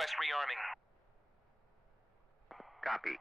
Request rearming. Copy.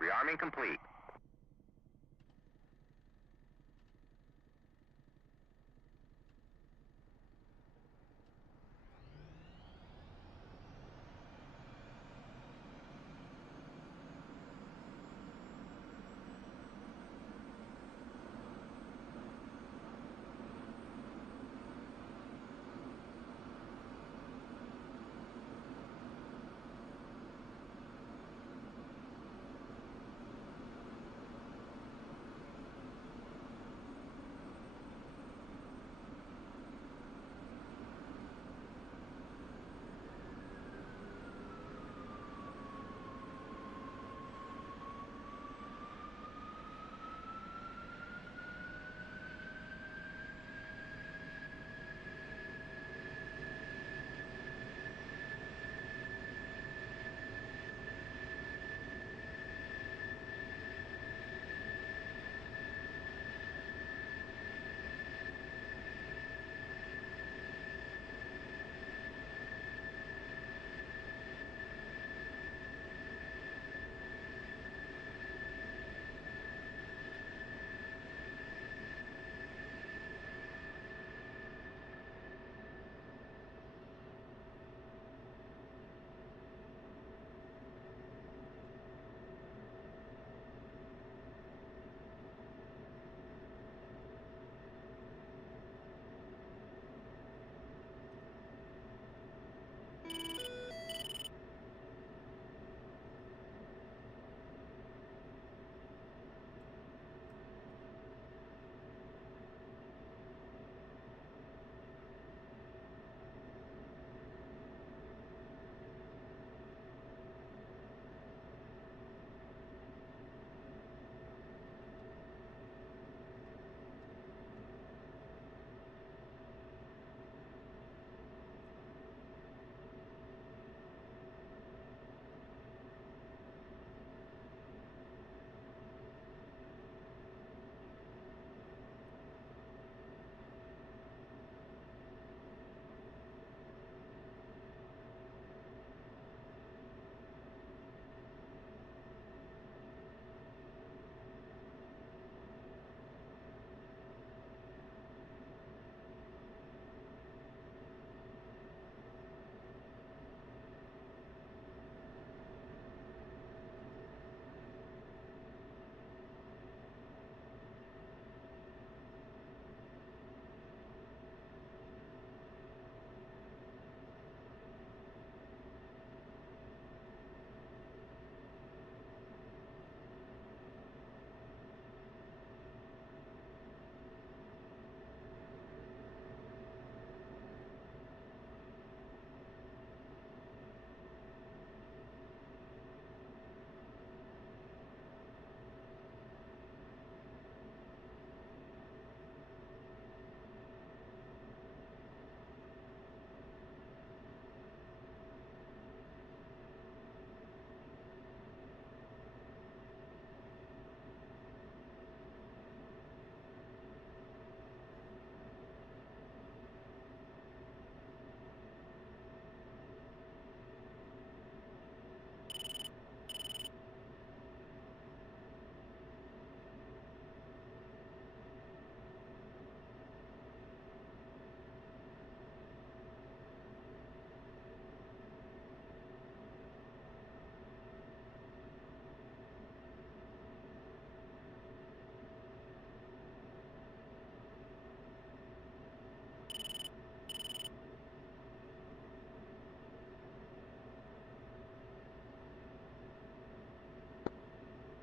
Rearming complete.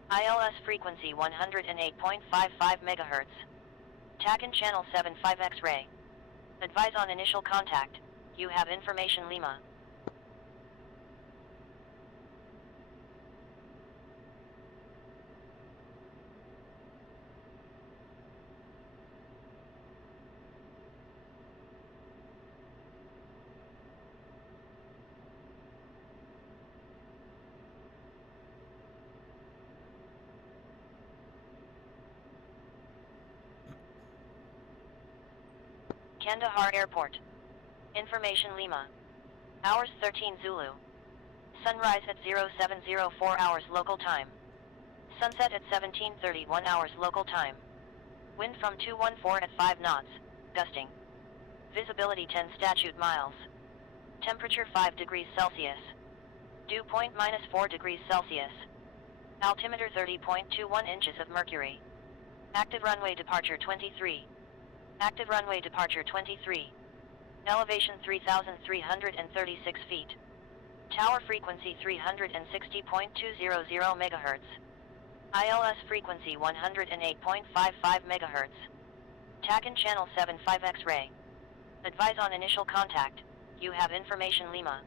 ILS frequency 108.55 MHz. TACAN channel 75 X-ray. Advise on initial contact. You have information Lima. Kandahar Airport. Information Lima. Hours 13 Zulu. Sunrise at 0704 hours local time. Sunset at 17:31 hours local time. Wind from 214 at 5 knots, gusting. Visibility 10 statute miles. Temperature 5 degrees Celsius. Dew point -4 degrees Celsius. Altimeter 30.21 inches of mercury. Active runway departure 23. Active runway departure 23. Elevation 3,336 feet. Tower frequency 360.200 MHz. ILS frequency 108.55 MHz. TACAN channel 75 X-ray. Advise on initial contact. You have information Lima.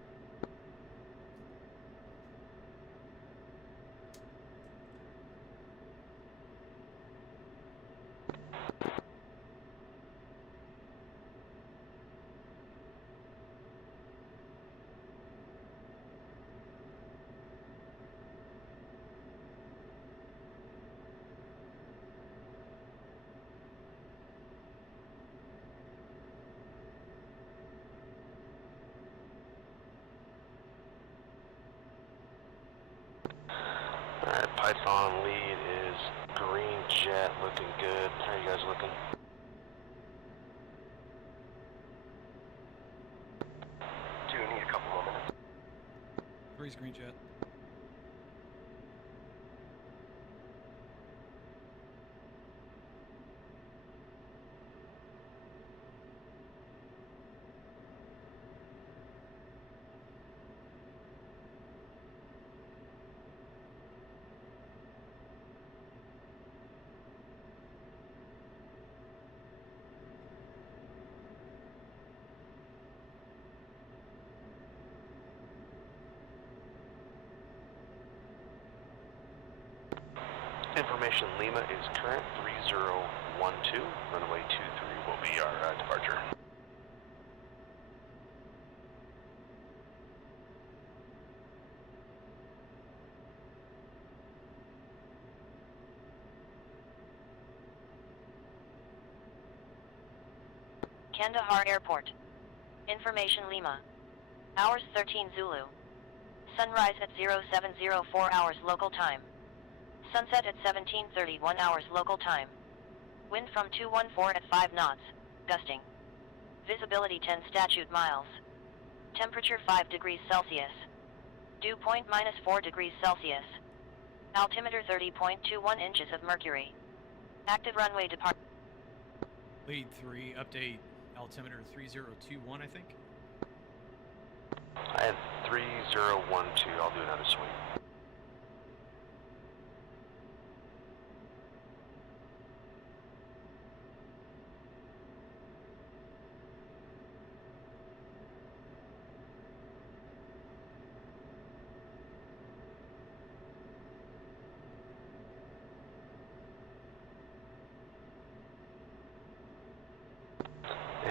Alright, Python lead is green jet, looking good. How are you guys looking? Do need a couple more minutes. Three's green jet. Information Lima is current 3012, runway 23 will be our departure. Kandahar Airport. Information Lima. Hours 13 Zulu. Sunrise at 0704 hours local time. Sunset at 17:31 hours local time. Wind from 214 at 5 knots, gusting. Visibility 10 statute miles. Temperature 5 degrees Celsius. Dew point -4 degrees Celsius. Altimeter 30.21 inches of mercury. Active runway depart. Lead 3, update altimeter 3021, I think. I had 3012, I'll do another swing.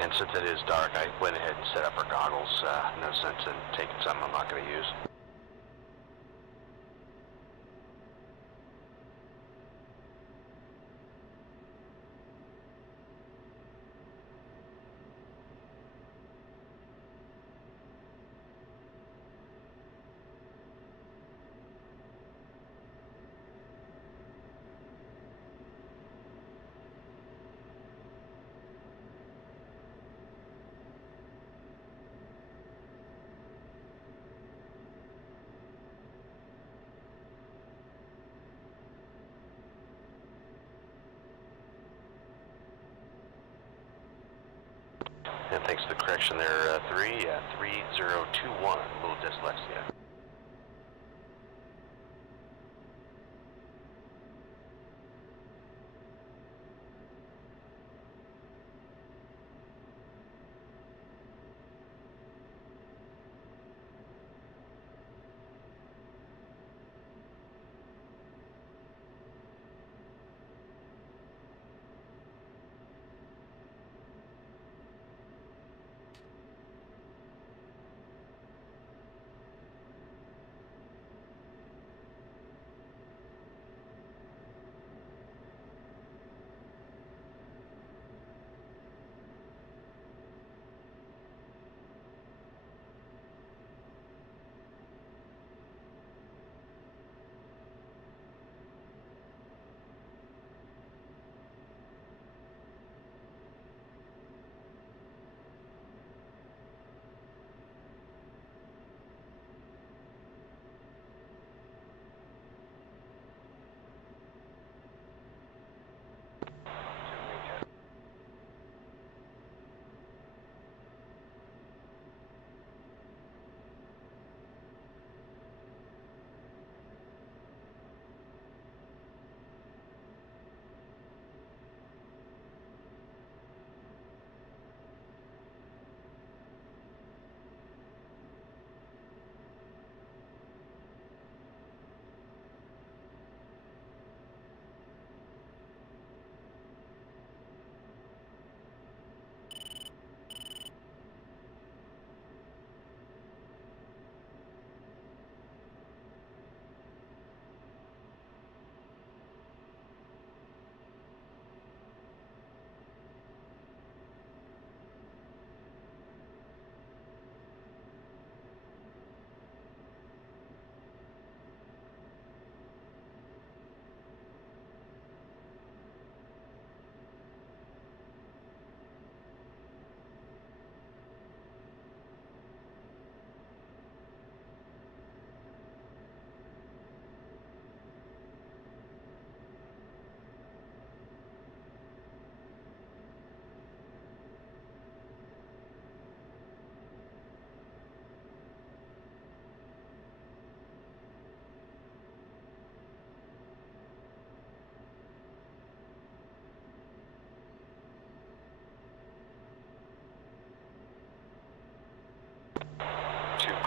And since it is dark, I went ahead and set up our goggles. No sense in taking some I'm not going to use. And thanks for the correction there, 3021, a little dyslexia.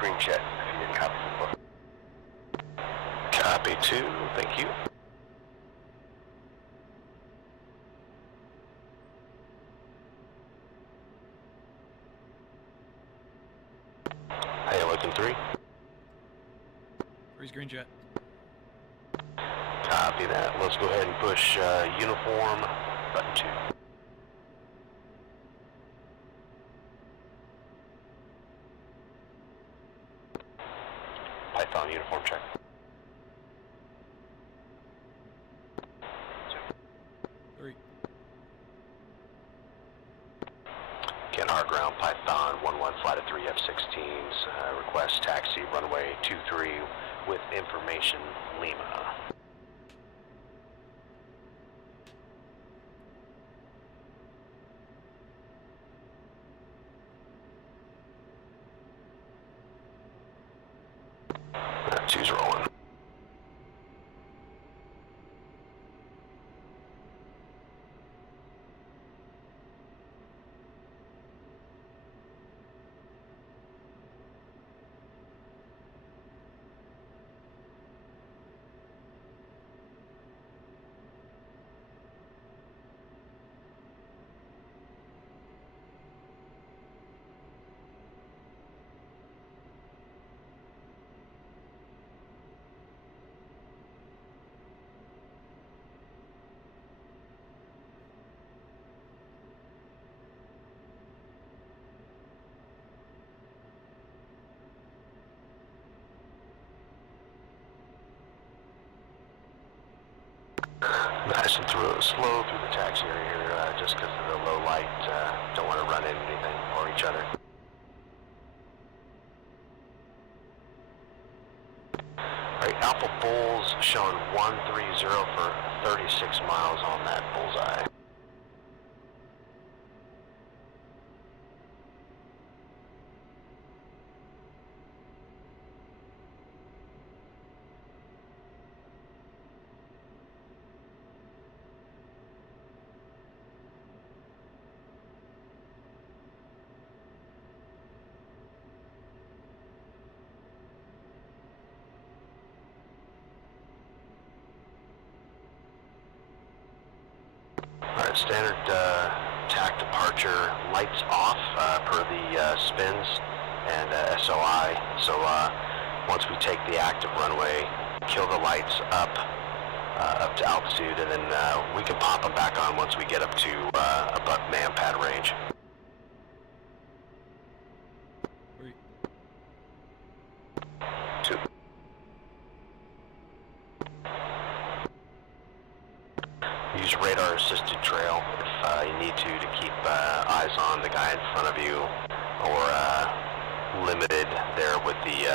green jet, if you didn't copy before. Copy 2, thank you. How you looking, 3? 3's green jet. Copy that. Let's go ahead and push uniform, button 2. Python uniform check. 3. Again, our ground Python 11 flight of 3 F-16s. Request taxi runway 23 with information Lima. Two's rolling. Nice and slow through the taxi area here, just because of the low light. Don't want to run into anything or each other. Alright, Alpha Bulls showing 130 for 36 miles on that bullseye. Alright, standard TAC departure, lights off per the spins and SOI. So once we take the active runway, kill the lights up to altitude, and then we can pop them back on once we get up to above man pad range. 3. 2. Use radar assisted trail if you need to keep eyes on the guy in front of you, or limited there with the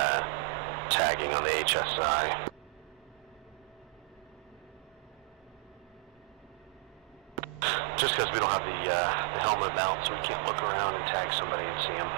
tagging on the HSI. Just because we don't have the helmet mount, so we can't look around and tag somebody and see them.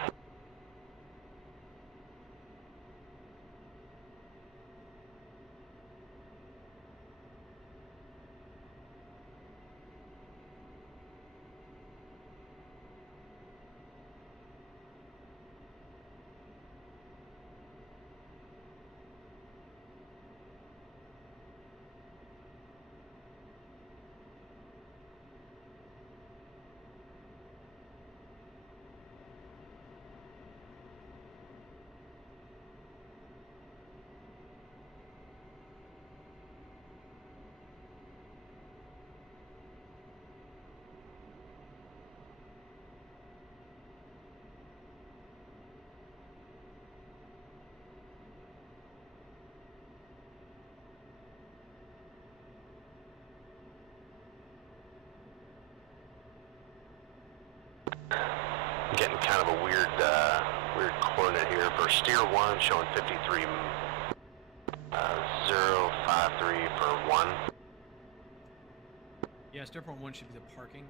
Getting kind of a weird coordinate here for steer 1, showing 53 053 for 1. Yeah, steer point 1 should be the parking.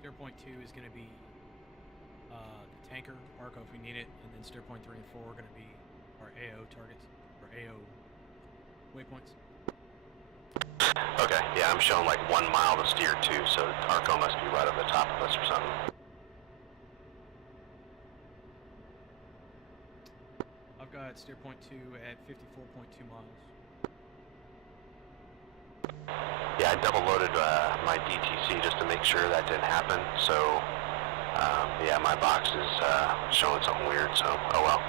Steer point 2 is going to be the tanker, Arco if we need it, and then steer point 3 and 4 are going to be our AO targets, or AO waypoints. Okay, yeah, I'm showing like 1 mile to steer 2, so Arco must be right on the top of us or something. I've got got steer point 2 at 54.2 miles. Yeah, I double loaded my DTC just to make sure that didn't happen. So, yeah, my box is showing something weird, so oh well.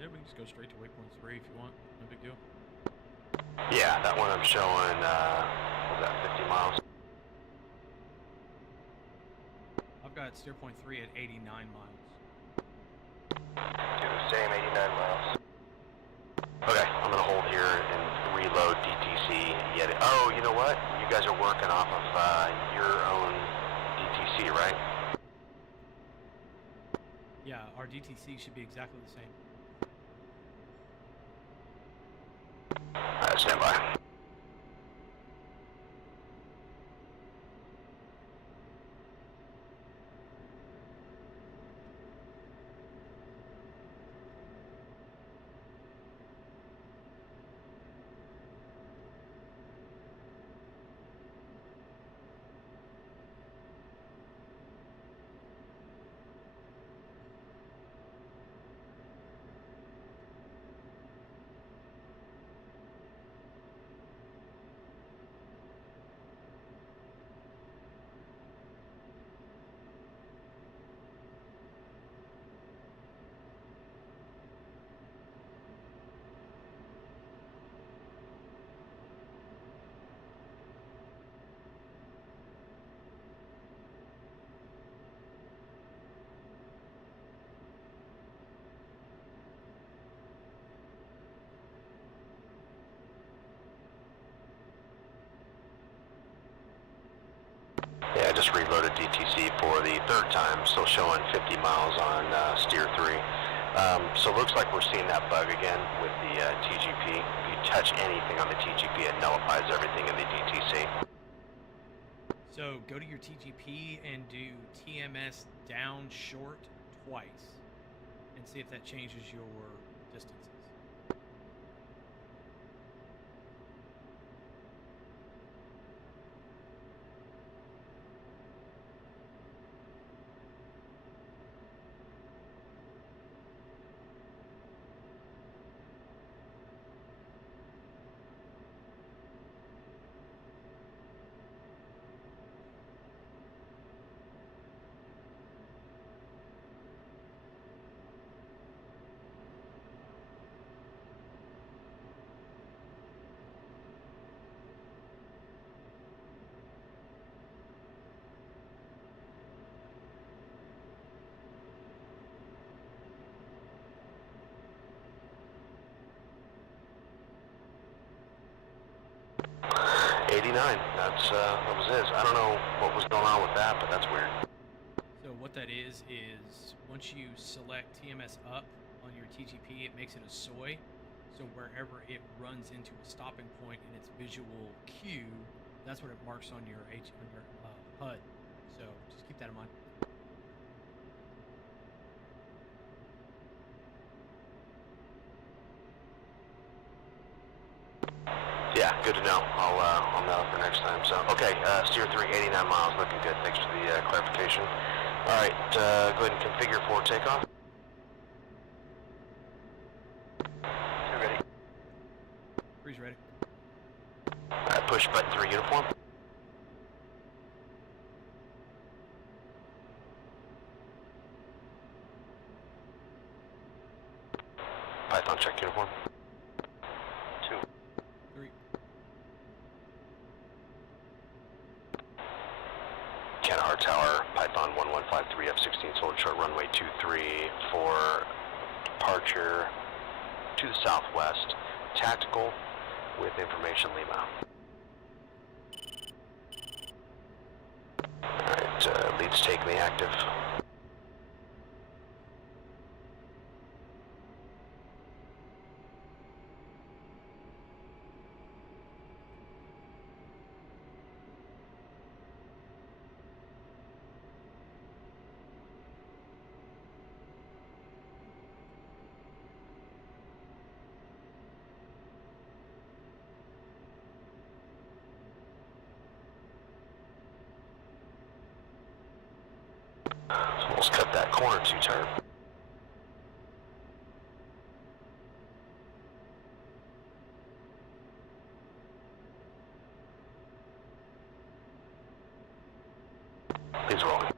Yeah, we can just go straight to waypoint 3 if you want. No big deal. Yeah, that one I'm showing, was that 50 miles? I've got steer point 3 at 89 miles. Do the same, 89 miles. Okay, I'm gonna hold here and reload DTC. Oh, you know what? You guys are working off of your own DTC, right? Yeah, our DTC should be exactly the same. Alright, stand by. Yeah, I just reloaded DTC for the third time, still showing 50 miles on steer 3. So it looks like we're seeing that bug again with the TGP. If you touch anything on the TGP, it nullifies everything in the DTC. So go to your TGP and do TMS down short twice and see if that changes your distances. That was his. I don't know what was going on with that, but that's weird. So what that is once you select TMS up on your TGP, it makes it a soy. So wherever it runs into a stopping point in its visual cue, that's what it marks on your HUD. So just keep that in mind. Yeah, good to know. I'll know for next time. So, okay, steer 3, 89 miles, looking good. Thanks for the clarification. All right, go ahead and configure for takeoff. 2 ready. 3's ready. All right, push button 3 uniform. Python check uniform. 2. 3. Kandahar Tower, Python 1153 F16, hold short runway 23 for departure to the southwest, tactical with information Lima. Alright, leads take me active. Almost cut that corner 2 turn. Leads rolling.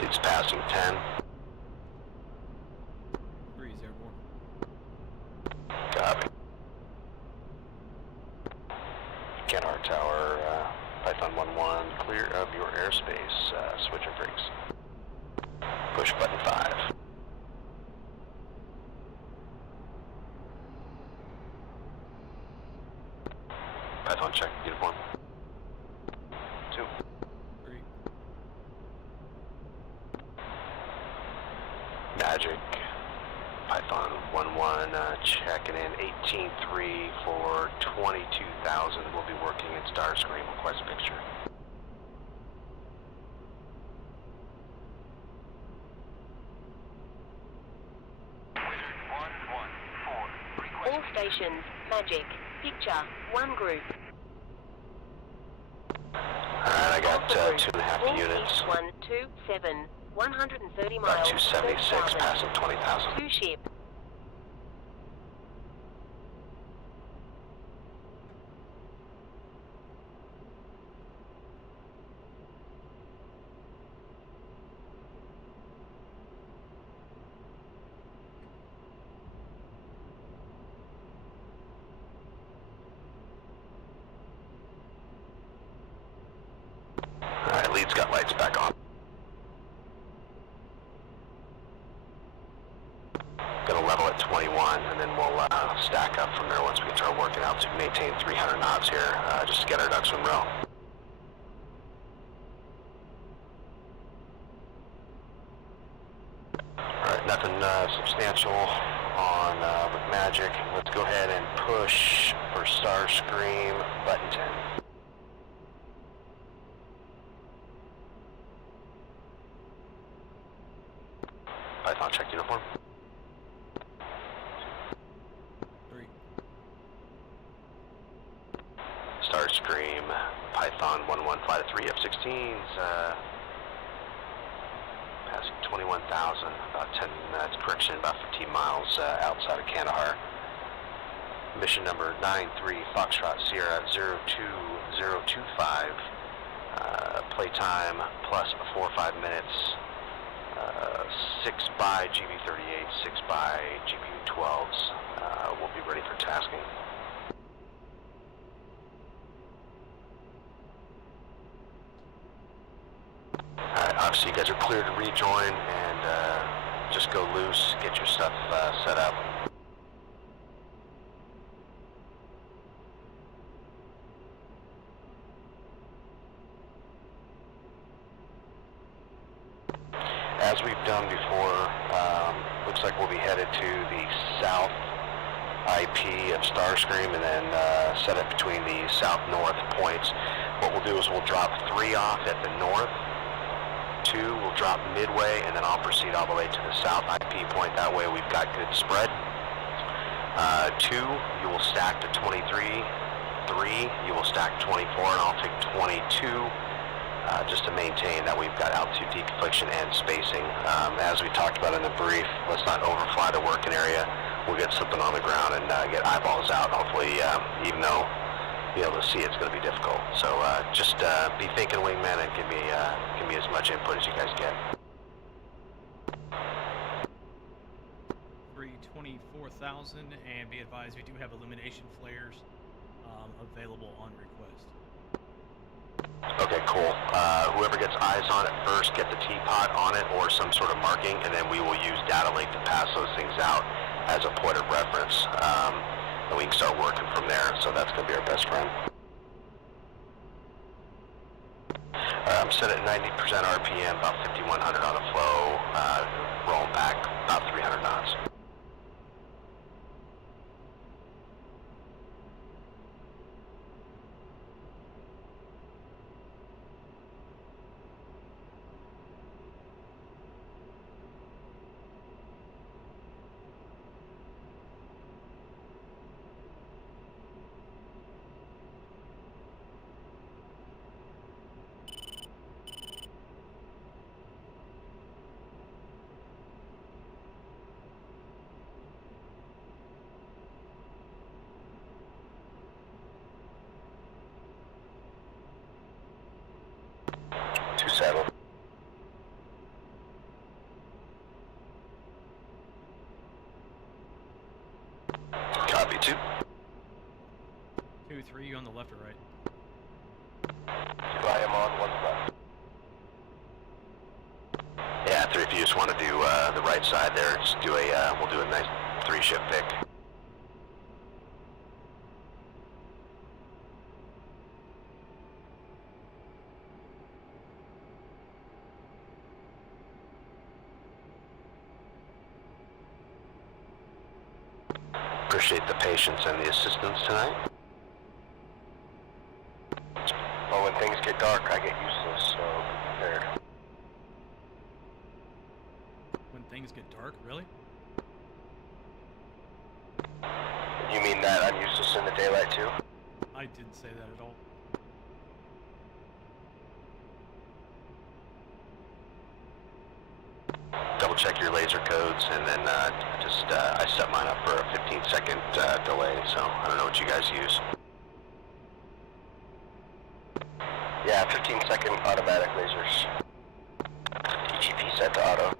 Leads passing 10. 3 is airborne. Copy. Kandahar Tower, Python 1-1, clear of your airspace, switch and brakes. Push button 5. Python check, uniform. 2. 3. Magic, Python 1-1, checking in 18.3 for 22,000. We'll be working in Starscream, request picture. All stations, Magic, picture, 1 group. Alright, I got 2.5 units. 127, 130 About miles. 276, 30,000. passing 20,000. 2 ship. Alright, lead's got lights back on. Gonna level at 21, and then we'll stack up from there once we start working out to maintain 300 knots here, just to get our ducks in a row. Alright, nothing substantial on with Magic. Let's go ahead and push for Starscream, button 10. Python check uniform. 3. Starscream, Python 1-1, fly to 3, F-16s, passing 21,000, about 10, correction, about 15 miles outside of Kandahar. Mission number 93, Foxtrot Sierra 02025, playtime plus 4 or 5 minutes, 6 by GB38, 6 by GPU-12s, we'll be ready for tasking. Alright, obviously you guys are clear to rejoin and just go loose, get your stuff set up. As we've done before, looks like we'll be headed to the south IP of Starscream and then set up between the south-north points. What we'll do is we'll drop 3 off at the north, 2 we'll drop midway, and then I'll proceed all the way to the south IP point. That way we've got good spread. 2, you will stack to 23. 3, you will stack 24, and I'll take 22. Just to maintain that we've got altitude deconfliction and spacing. As we talked about in the brief, let's not overfly the working area. We'll get something on the ground and get eyeballs out. Hopefully, even though be able to see it's going to be difficult. So just be thinking, wingman, and give me as much input as you guys get. 324,000, and be advised we do have illumination flares available on request. Okay, cool. Whoever gets eyes on it first, get the teapot on it or some sort of marking, and then we will use data link to pass those things out as a point of reference. And we can start working from there, so that's going to be our best friend. I'm set at 90% RPM, about 5,100 on the flow, rolling back about 300 knots. Settle. Copy, 2. 2, 3, you on the left or right? 2, I am on 1 left. Yeah, 3, if you just want to do the right side there, just do a, we'll do a nice 3-ship pick. Appreciate the patience and the assistance tonight. Well, when things get dark, I get useless, so prepared. When things get dark? Really? You mean that I'm useless in the daylight too? I didn't say that at all. Double check your laser codes, and then I set mine up for a 15-second delay, so I don't know what you guys use. Yeah, 15-second automatic lasers. DGP set to auto.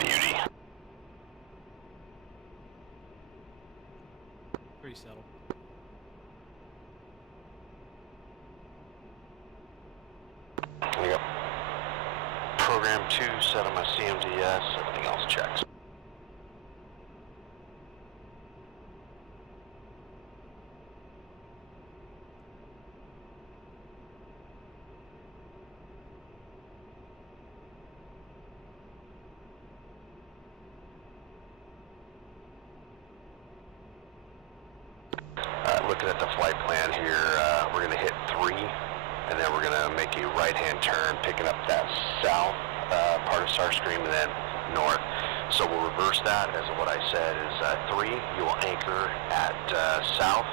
Beauty. Pretty settled. Yep. Program 2 set on my CMDS, everything else checks. Looking at the flight plan here, we're going to hit 3, and then we're going to make a right-hand turn, picking up that south part of Starscream, and then north. So we'll reverse that, as what I said is 3, you will anchor at south.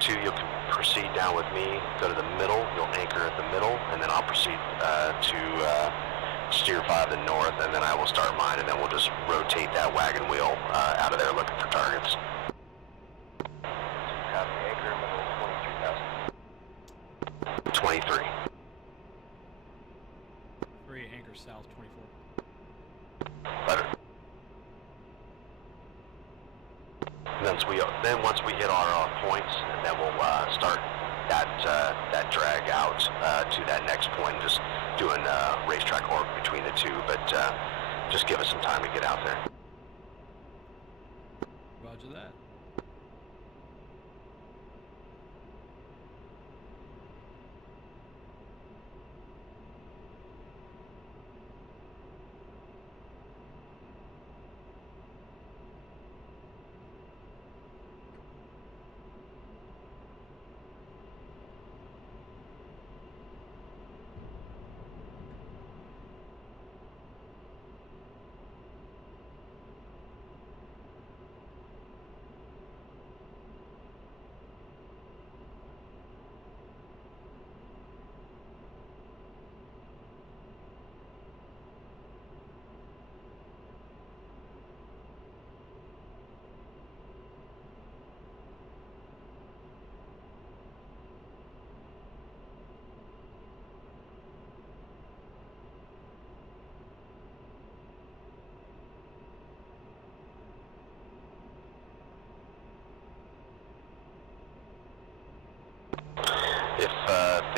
2, you can proceed down with me, go to the middle, you'll anchor at the middle, and then I'll proceed to steer 5 to north, and then I will start mine, and then we'll just rotate that wagon wheel out of there looking for targets. 23. 3, anchor south, 24. Better. Then once we hit our points, then we'll start that drag out to that next point, just doing racetrack orbit between the two, but just give us some time to get out there. Roger that.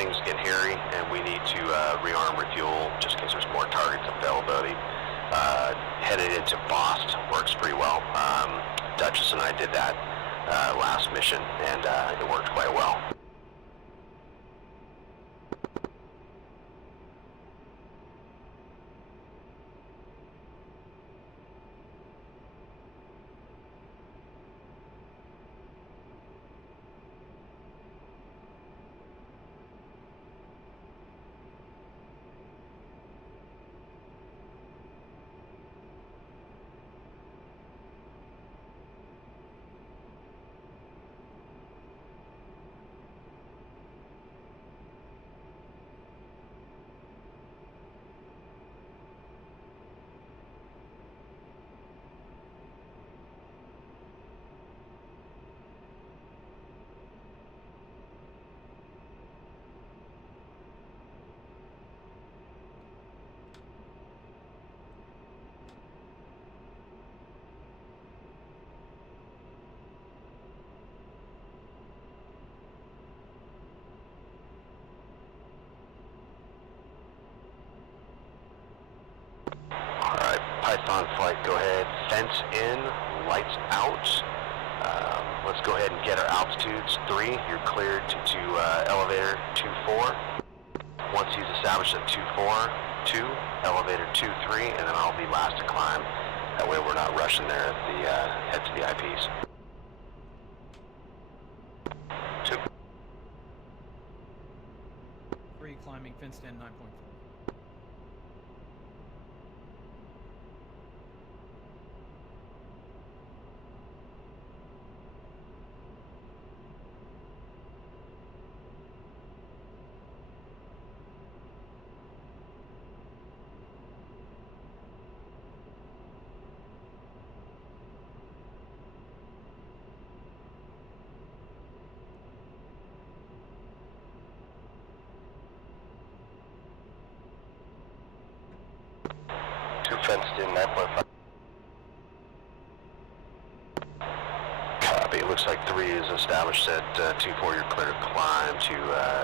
things get hairy, and we need to rearm, refuel, just in case there's more targets availability. Headed into Bost works pretty well. Duchess and I did that last mission, and it worked quite well. Python flight, go ahead, fence in, lights out. Let's go ahead and get our altitudes. 3, you're cleared to elevator 24. Once he's established at 24, 2, elevator 23, and then I'll be last to climb. That way we're not rushing there at the head to the IPs. 2. 3, climbing fenced in 9.4. Fenced in 9.5. Copy. It looks like 3 is established at 2-4. You're clear to climb to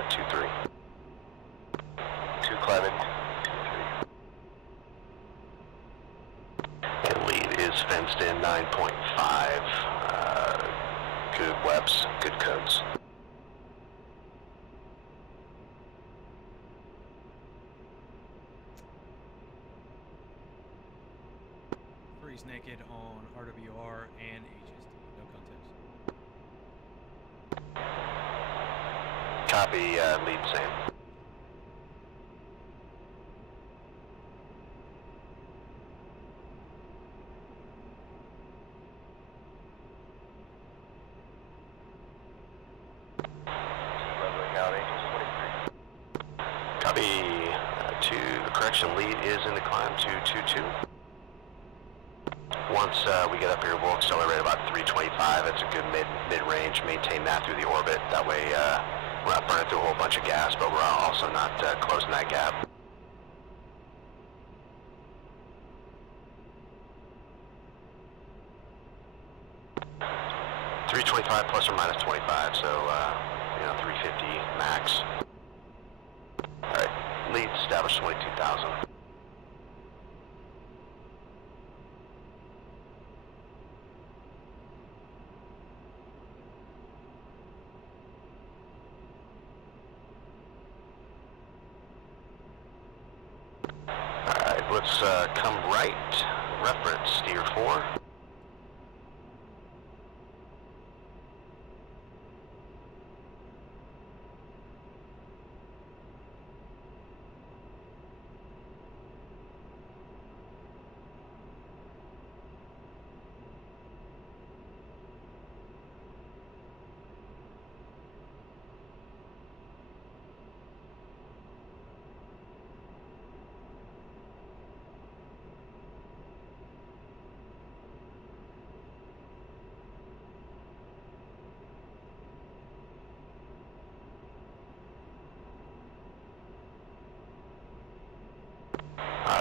2-3. 2 climbing. 2-3. And lead is fenced in 9.5. Good webs, good codes. He's naked on RWR and HST, no contest. Copy, lead same. Copy, to the correction, lead is in the climb to 2-2. Once we get up here, we'll accelerate about 325. It's a good mid-range. Maintain that through the orbit. That way, we're not burning through a whole bunch of gas, but we're also not closing that gap. $325 plus or minus 25, so 350 max. All right, lead established 22,000. Let's come right, reference steer 4.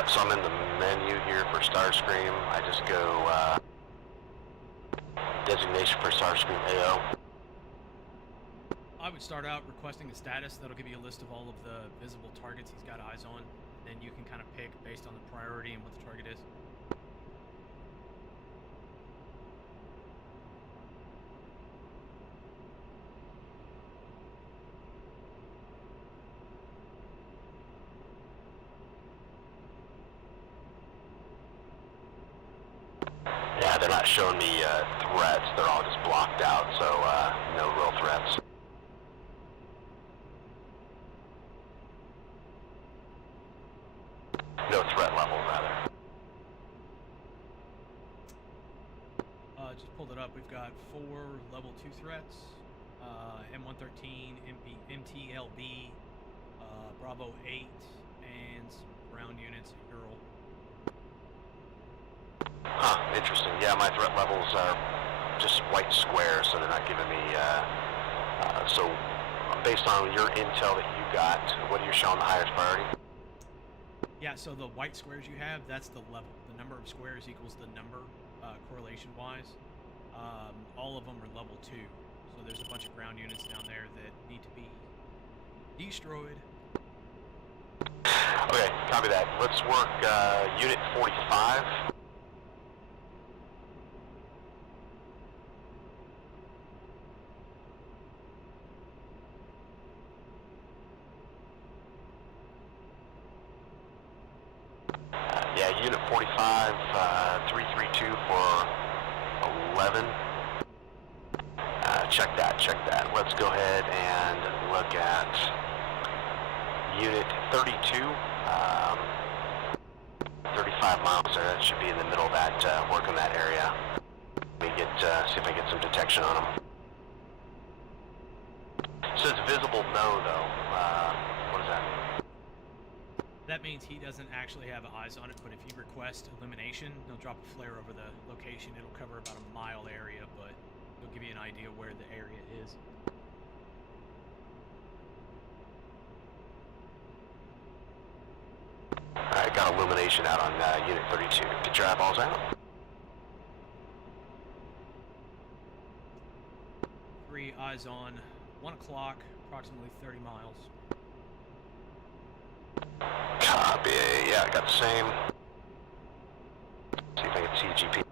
So I'm in the menu here for Starscream. I just go designation for Starscream AO. I would start out requesting the status. That'll give you a list of all of the visible targets he's got eyes on. Then you can kind of pick based on the priority and what the target is. Yeah, they're not showing me threats. They're all just blocked out, so no real threats. No threat level, rather. Just pulled it up. We've got 4 level 2 threats. M113, MTLB, Bravo 8, and some ground units at Ural. Huh, interesting. Yeah, my threat levels are just white squares, so they're not giving me, so based on your intel that you got, what are you showing the highest priority? Yeah, so the white squares you have, that's the level. The number of squares equals the number, correlation-wise. All of them are level 2. So there's a bunch of ground units down there that need to be destroyed. Okay, copy that. Let's work Unit 45. Yeah, Unit 45, 332 for 11. Check that. Let's go ahead and look at Unit 32, 35 miles there. That should be in the middle of that, work in that area. Let me get, see if I get some detection on them. It says visible no, though. What does that mean? That means he doesn't actually have eyes on it, but if you request illumination, they'll drop a flare over the location. It'll cover about a mile area, but it'll give you an idea where the area is. Alright, got illumination out on Unit 32. Get your eyeballs out. 3 eyes on, 1 o'clock, approximately 30 miles. Copy. Yeah, I got the same. See if I can see GP.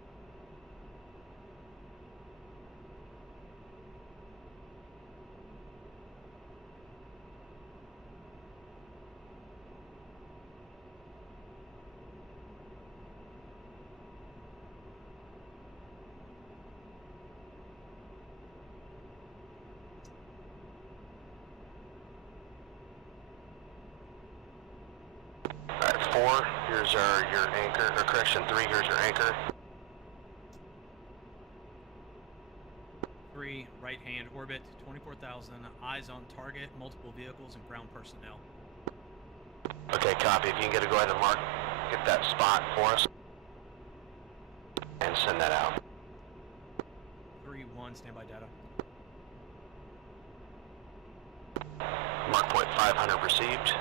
Alright, 4, here's your anchor, or correction, 3, here's your anchor. 3, right hand orbit, 24,000, eyes on target, multiple vehicles, and ground personnel. Okay, copy. If you can get a go ahead and get that spot for us. And send that out. 3-1, standby data. Mark point 500 received.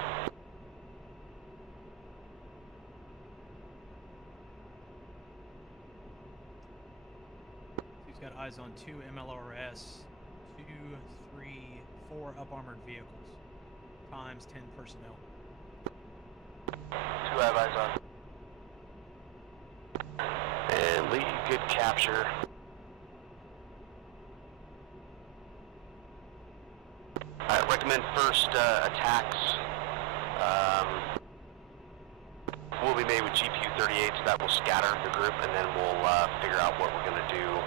He's got eyes on 2 MLRS, 2, 3, 4 up-armored vehicles, times 10 personnel. 2 have eyes on. And Lee, good capture. I recommend first attacks will be made with GPU-38s. That will scatter the group, and then we'll figure out what we're going to do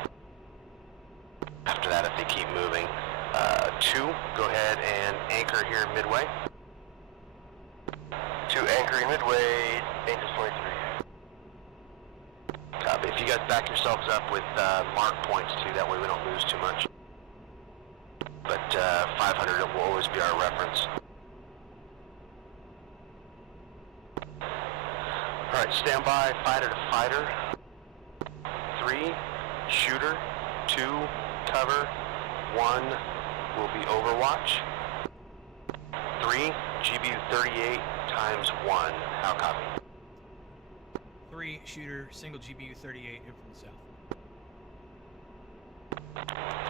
after that if they keep moving. 2, go ahead and anchor here midway. 2 anchoring midway, Angels 23. Copy. If you guys back yourselves up with mark points too, that way we don't lose too much. But 500 will always be our reference. Alright, stand by, fighter to fighter. 3, shooter. 2, cover. 1 will be overwatch. 3, GBU-38 times 1. How copy? 3, shooter, single GBU-38 in from the south.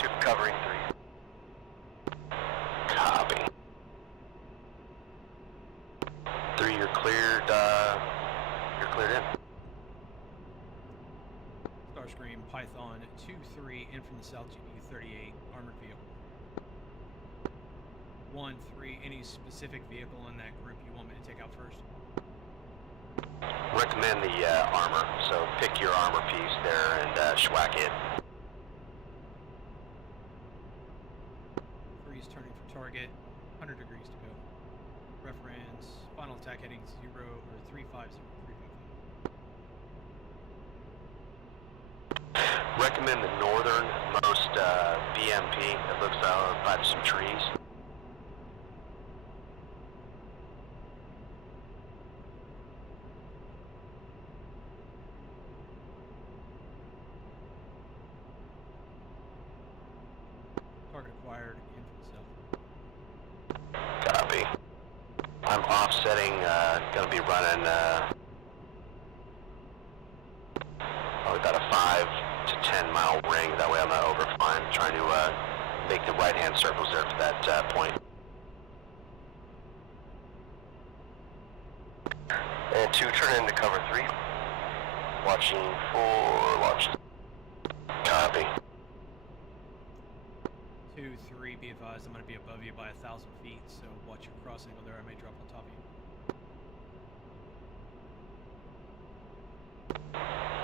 2, covering 3. Starscream Python 2-3 in from the South GU-38 armored vehicle. 1-3, any specific vehicle in that group you want me to take out first? Recommend the armor, so pick your armor piece there and schwack it. 3's turning for target, 100 degrees to go. Reference, final attack heading 350. Recommend the northernmost BMP that looks by some trees. Target acquired in from the south. Copy. I'm offsetting, gonna be running about a 5 to 10 mile ring, that way I'm not overflying, trying to make the right hand circles there for that point. And 2, turn into cover 3. Watching for launch. Copy. 2-3, be advised I'm going to be above you by 1,000 feet, so watch your crossing over there, I may drop on top of you.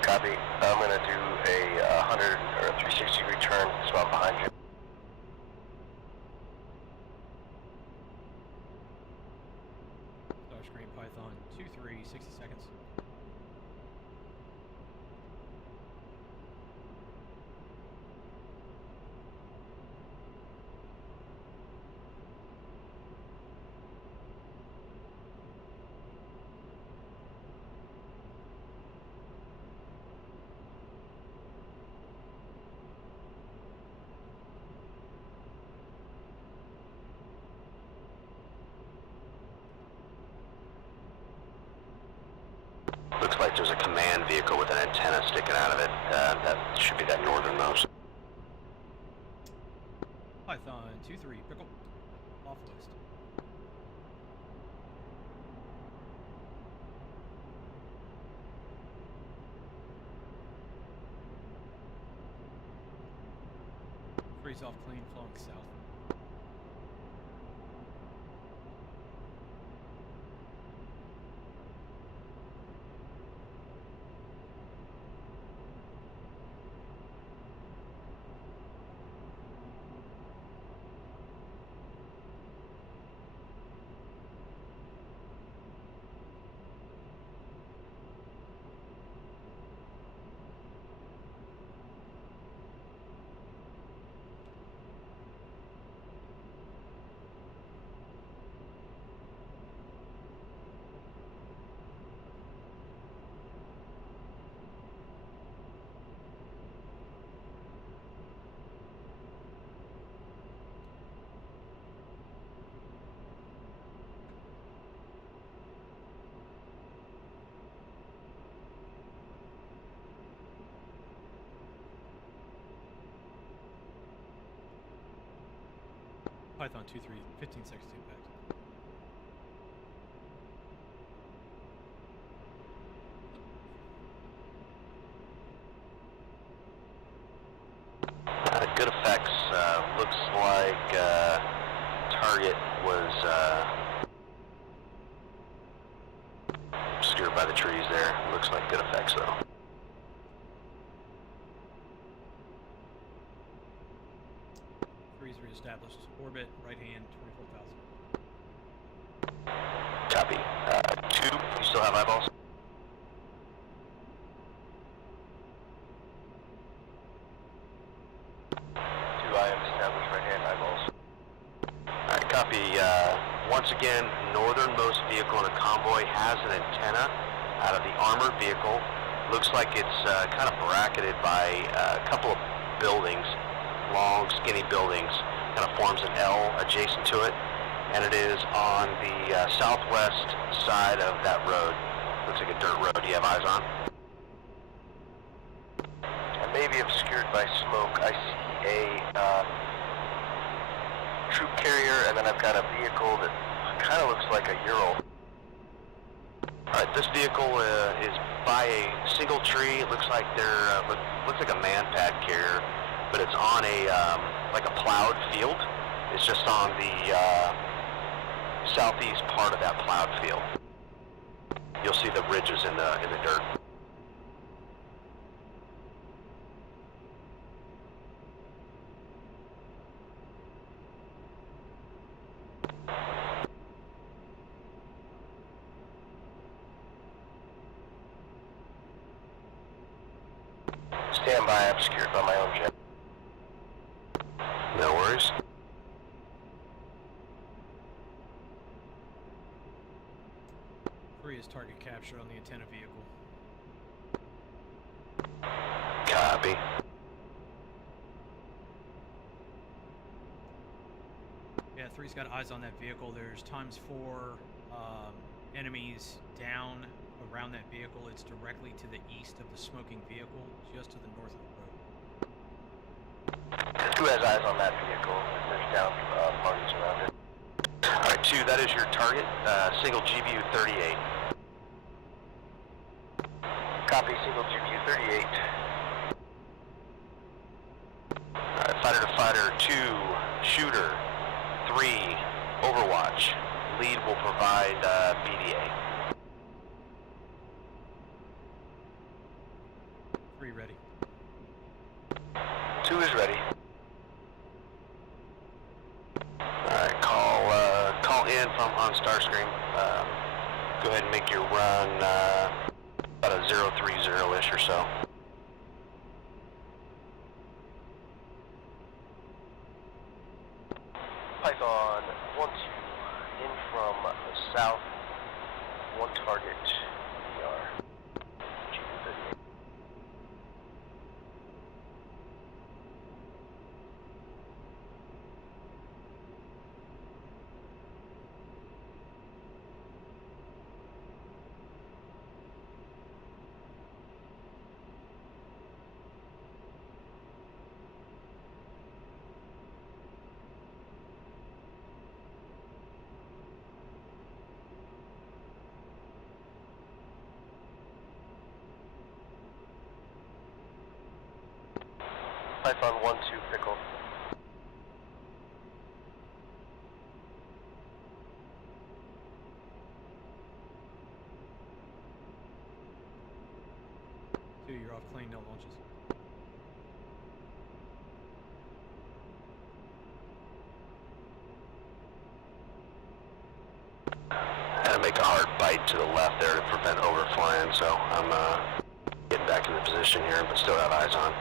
Copy. I'm going to do a 100 or a 360 degree turn, so I'm behind you. Starscream Python 2-3, 60 seconds. Looks like there's a command vehicle with an antenna sticking out of it. That should be that northernmost. Python 2-3, pickle. Off west. Freeze off clean, flowing south. Python 2-3, 15 seconds to impact. Good effects. Looks like target was obscured by the trees there. Looks like good effects though. Freeze reestablished. Orbit, right hand, 24,000. Copy. 2, you still have eyeballs? Copy. Once again, northernmost vehicle in a convoy has an antenna out of the armored vehicle. Looks like it's kind of bracketed by a couple of buildings, long, skinny buildings. Kind of forms an L adjacent to it, and it is on the southwest side of that road. Looks like a dirt road. Do you have eyes on? I may be obscured by smoke. I see a troop carrier, and then I've got a vehicle that kind of looks like a Ural. Alright, this vehicle is by a single tree. It looks like looks like a man-pad carrier, but it's on a like a plowed field. It's just on the southeast part of that plowed field. You'll see the ridges in the dirt. Stand by, obscured by my own jet. No worries. Three is target capture on the antenna vehicle. Copy. Yeah, three's got eyes on that vehicle. There's ×4 enemies down around that vehicle. It's directly to the east of the smoking vehicle, just to the north of the road. Who has eyes on that vehicle? There's down parties around it. Alright, 2, that is your target. Single GBU 38. Copy, single GBU 38. Alright, fighter to fighter, 2, shooter, 3, overwatch. Lead will provide BDA. 3 ready. 2 is ready. Alright, call in from on Starscream. Go ahead and make your run about a 030-ish or so. Python 1-2 in from the south. 1 target. ER. GU38. Python 1-2 pickle. Two, you're off clean, no launches. Had to make a hard bite to the left there to prevent overflying, so I'm getting back into position here, but still have eyes on.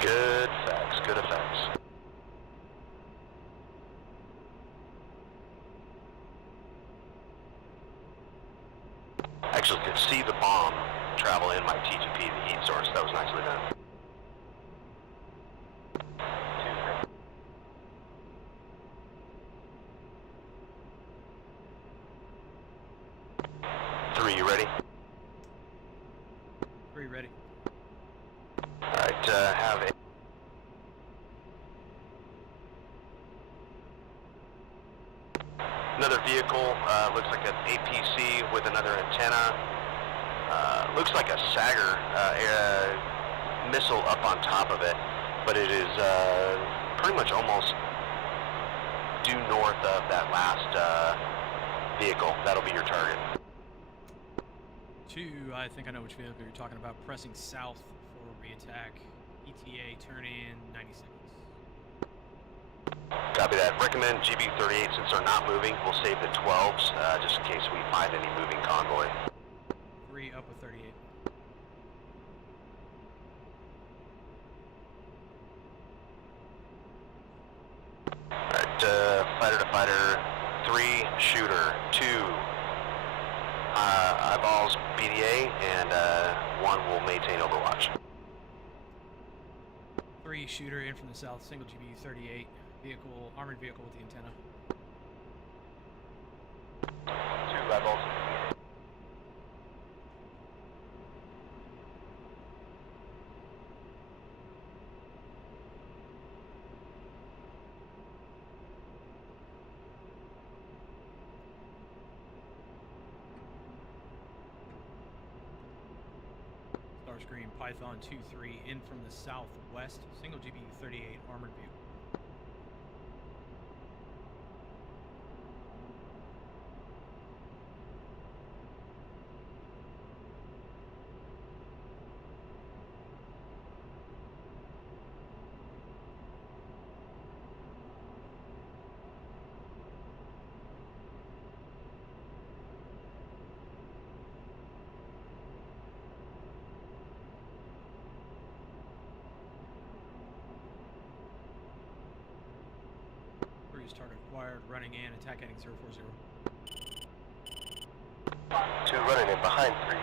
Good facts, good effects. Actually could see the bomb travel in my TGP, the heat source. That was nicely done. Three, you ready? 3 ready. Alright, have it. Another vehicle, looks like an APC with another antenna. Looks like a Sagger missile up on top of it, but it is pretty much almost due north of that last vehicle. That'll be your target. 2, I think I know which vehicle you're talking about. Pressing south for re-attack. ETA turn in 90 seconds. Copy that. Recommend GB38 since they're not moving. We'll save the 12s just in case we find any moving convoy. 3 up with 38. Alright, fighter to fighter 3. shooter, 2 eyeballs BDA, and 1 will maintain overwatch. 3 shooter in from the south, single GBU 38, vehicle, armored vehicle with the antenna. 2 eyeballs. Starscream Python 2-3 in from the southwest, single GBU 38, armored vehicle. Target acquired, running in, attack heading 040. 2 running in behind 3.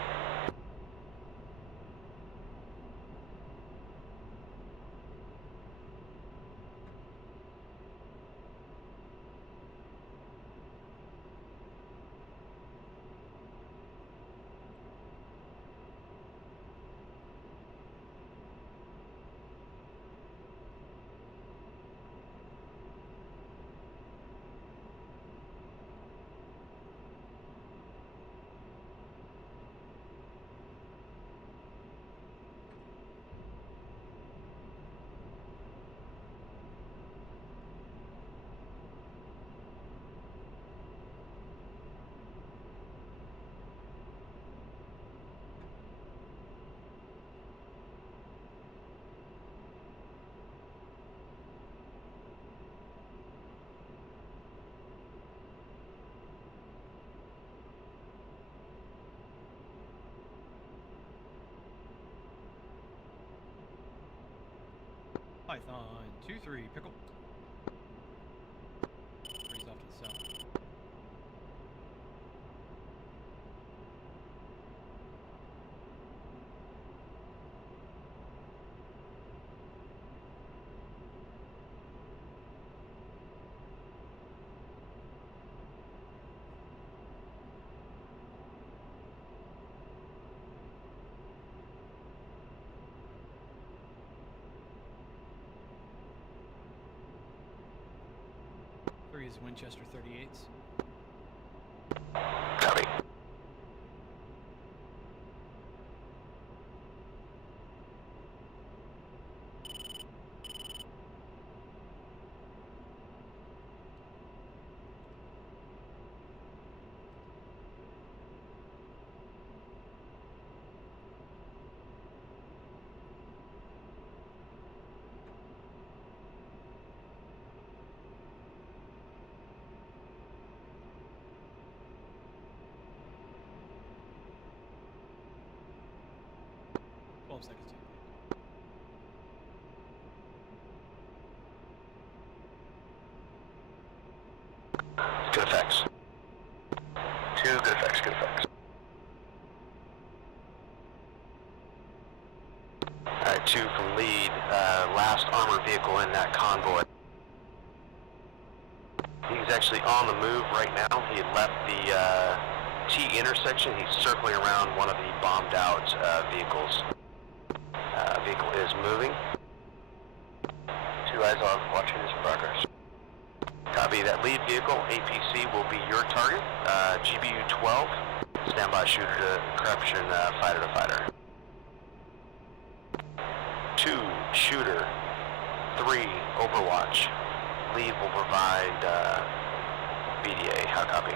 Python 2-3, pickle. 3's off to the south. Is Winchester 38s. Copy. Seconds. Good effects. 2 good effects, good effects. Alright, 2 from lead. Last armored vehicle in that convoy. He's actually on the move right now. He had left the T intersection. He's circling around one of the bombed out vehicles. Vehicle is moving. 2 eyes on, watching his progress. Copy. That lead vehicle, APC, will be your target. GBU 12, standby shooter to corruption, fighter to fighter. 2 shooter, 3 overwatch. Lead will provide BDA. How copy?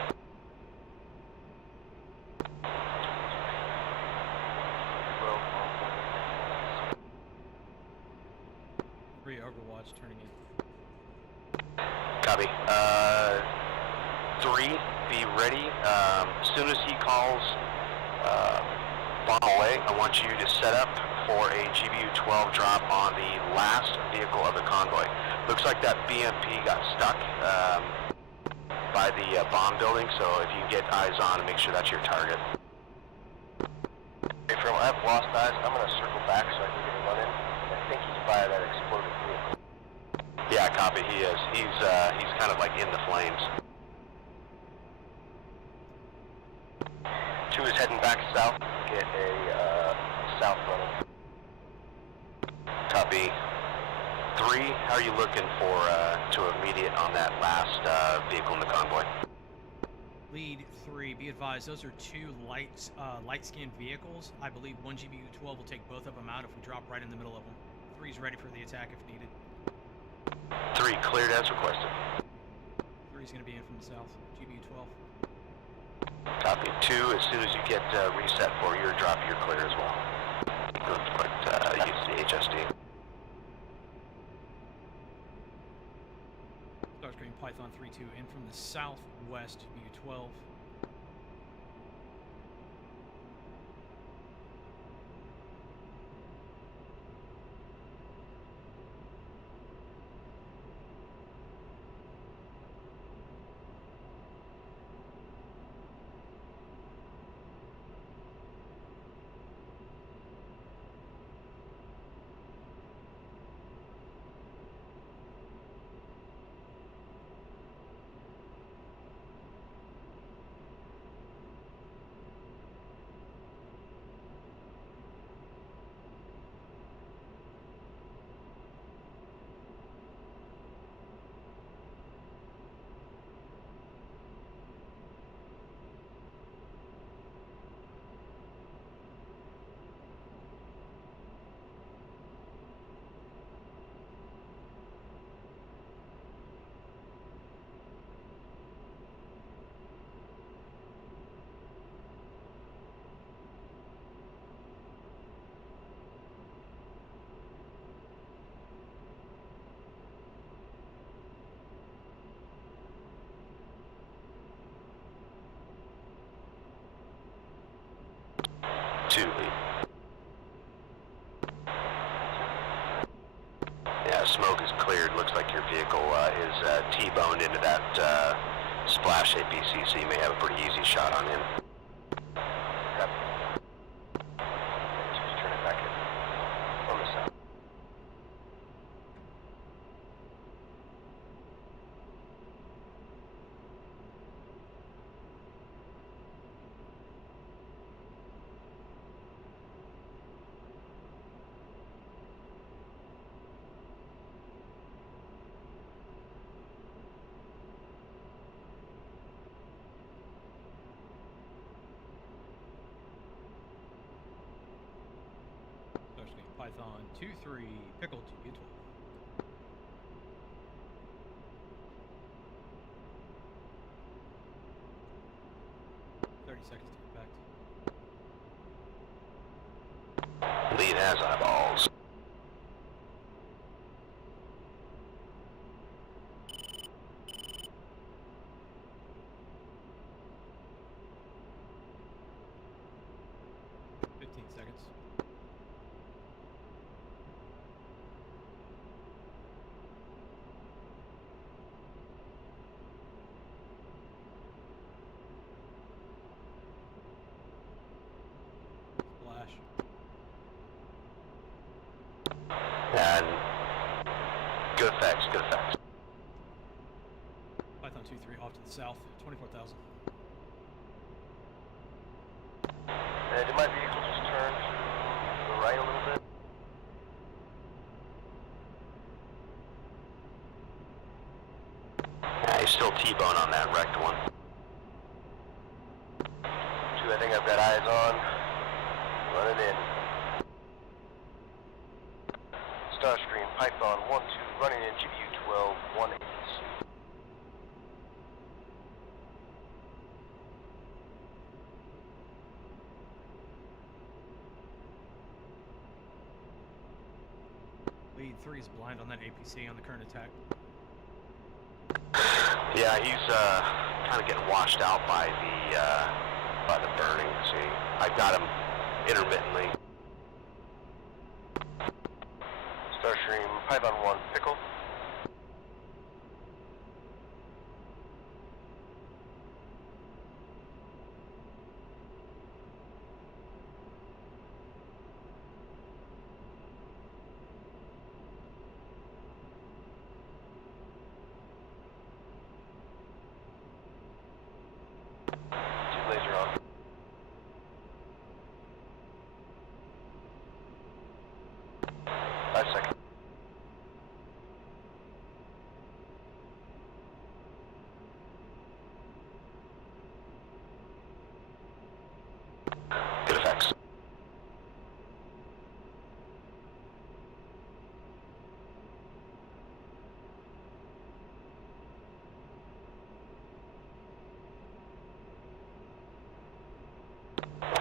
Overwatch turning in. Copy. 3, be ready. As soon as he calls bomb away, I want you to set up for a GBU-12 drop on the last vehicle of the convoy. Looks like that BMP got stuck. by the bomb building, so if you get eyes on, make sure that's your target. Hey, Firm, I have lost eyes. I'm going to circle back so I can get a run in. I think he's by that exploded vehicle. Yeah, copy, he is. He's kind of like in the flames. 2 is heading back south to get a south running. Copy. 3, how are you looking for to immediate on that last vehicle in the convoy? Lead 3, be advised, those are 2 light-skinned vehicles. I believe 1 GBU-12 will take both of them out if we drop right in the middle of them. 3 is ready for the attack if needed. 3, cleared as requested. 3 is going to be in from the south, GBU-12. Copy. 2, as soon as you get reset for your drop, you're clear as well. Use the HSD. Starscream Python 3-2 in from the southwest, GBU-12. Yeah, smoke is cleared. Looks like your vehicle is T-boned into that splash APC, so you may have a pretty easy shot on him. Yep. Just turn it back in on the south. Python 2-3, pickle to U-12. Seconds to impact. Lead has eyeballs. And good effects, good effects. Python 2-3 off to the south, 24,000. Did my vehicle just turn to the right a little bit? Yeah, he's still T-bone on that wrecked one. 2, I think I've got eyes on. Running in. Starscream, Python 1-2, running in GBU-12, 1 APC. Lead 3 is blind on that APC on the current attack. Yeah, he's kind of getting washed out by the burning. See, I got him intermittently. Starstream, Python 1, pickle.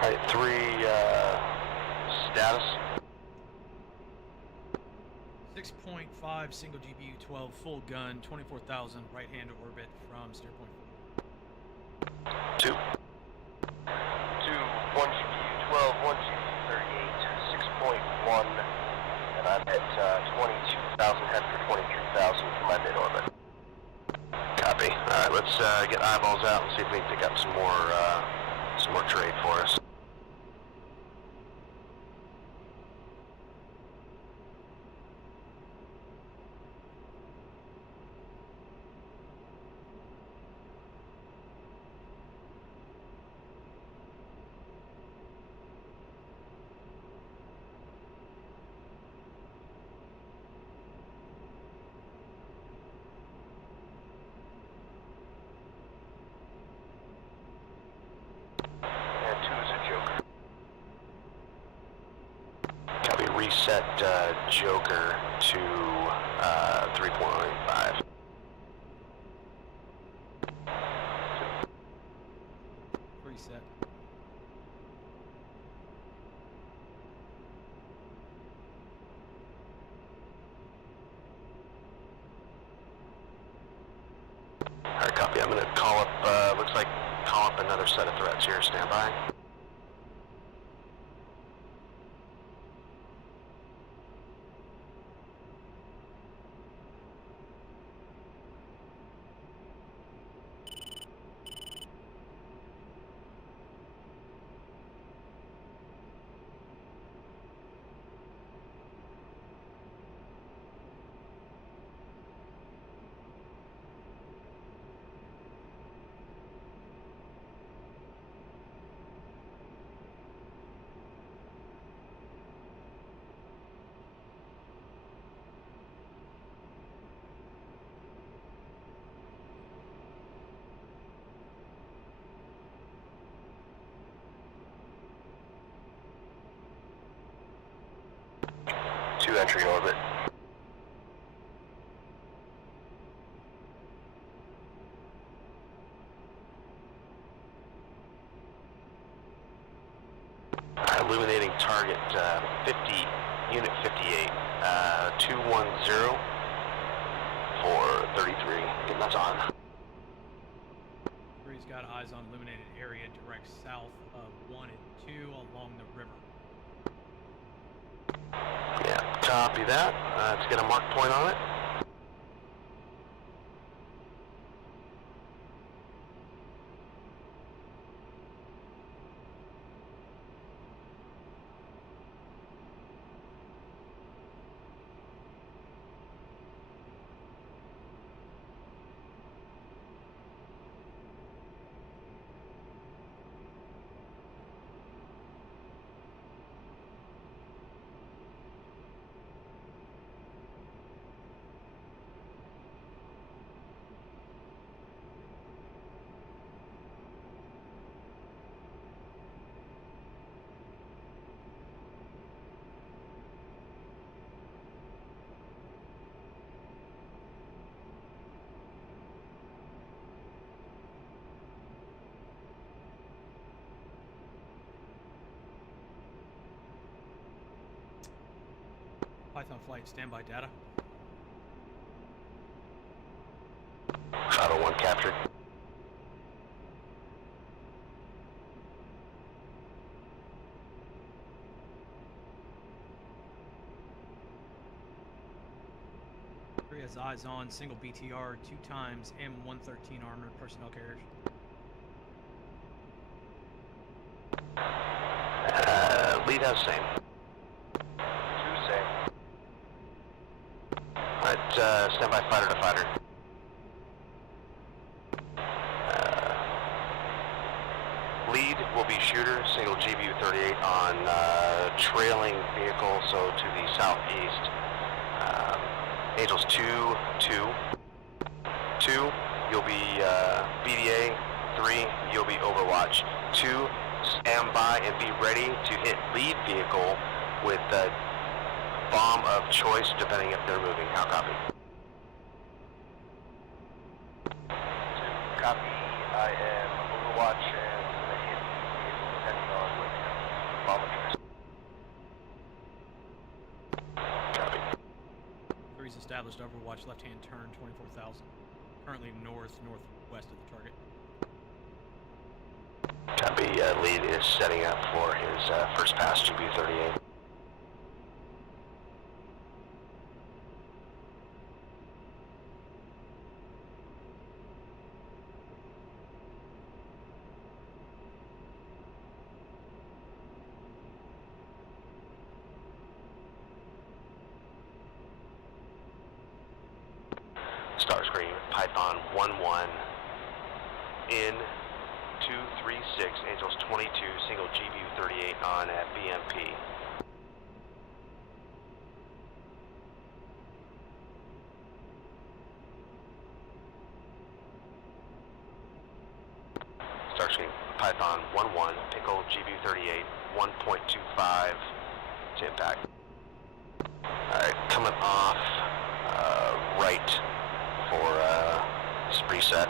Alright, 3, status. 6.5 single GBU 12 full gun, 24,000 right hand orbit from steer point 2. 2, 1 GBU 12, 1 GBU 38, 6.1, and I'm at 22,000, head for 23,000 for my mid-orbit. Copy. Alright, let's get eyeballs out and see if we can pick up some more trade for us. Reset Joker to 3.85. Reset. Alright, copy. I'm going to call up, looks like call up another set of threats here. Stand by. Entry orbit. Illuminating target 50, unit 58, 210 for 33. Getting that's on. 3's got eyes on illuminated area direct south of 1 and 2 along the river. Yeah, copy that. Let's get a mark point on it. Python flight standby data. Shadow 1 captured. Three has eyes on single BTR 2 times M113 armored personnel carriers. Lead has same. 2 same. Alright, stand by fighter to fighter. Lead will be shooter, single GBU 38 on trailing vehicle, so to the southeast. Angels 2, 2. 2, you'll be BDA. 3, you'll be Overwatch. 2, stand by and be ready to hit lead vehicle with bomb of choice, depending if they're moving. How copy? 2, copy. I am Overwatch and going to hit the vehicle depending on what's kilometers. Copy. 3's established Overwatch left-hand turn 24,000. Currently northwest of the target. Copy. Lead is setting up for his first pass, GBU-38. Starscream, Python 1-1, in 236, Angels 22, single GBU-38 on at BMP. Starscream, Python 1-1, pickle GBU-38, 1.25 to impact. Alright, coming off right for spree set.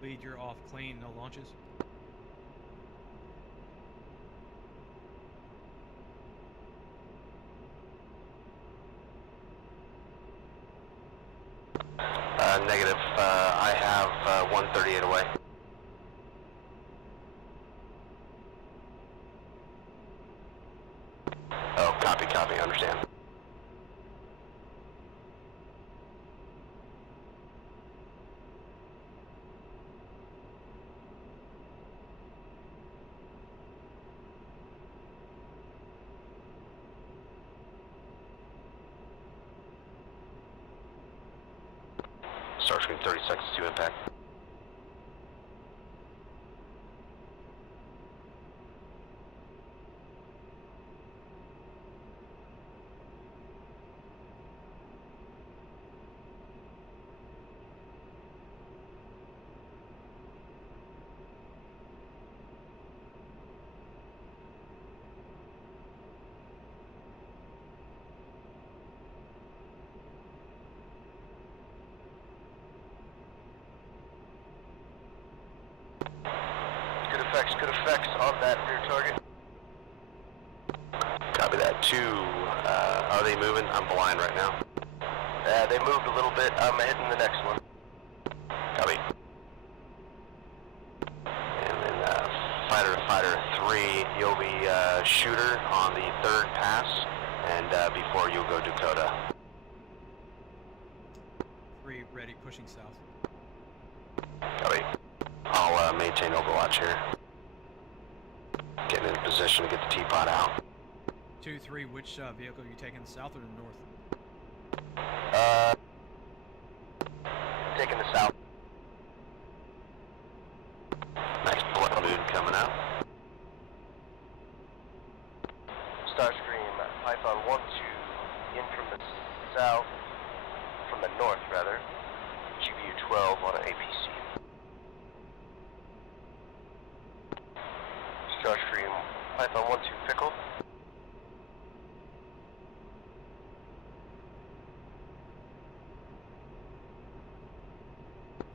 Lead, you're off clean, no launches. Negative. I have 138 away. Oh, copy, understand. Starscream 30 seconds to impact. Good effects on that rear target. Copy that. 2, are they moving? I'm blind right now. They moved a little bit. I'm hitting the next one. Copy. And then fighter 3, you'll be shooter on the 3rd pass, and before you'll go Dakota. 3 ready, pushing south. Copy. I'll maintain Overwatch here. Getting in position to get the teapot out. 2-3, which vehicle are you taking, south or north? Taking the south. Next blood moon coming up. Starscream, Python 1-2, in from the south, from the north rather, GBU-12 on an APC. Starscream, Python 1-2, pickle.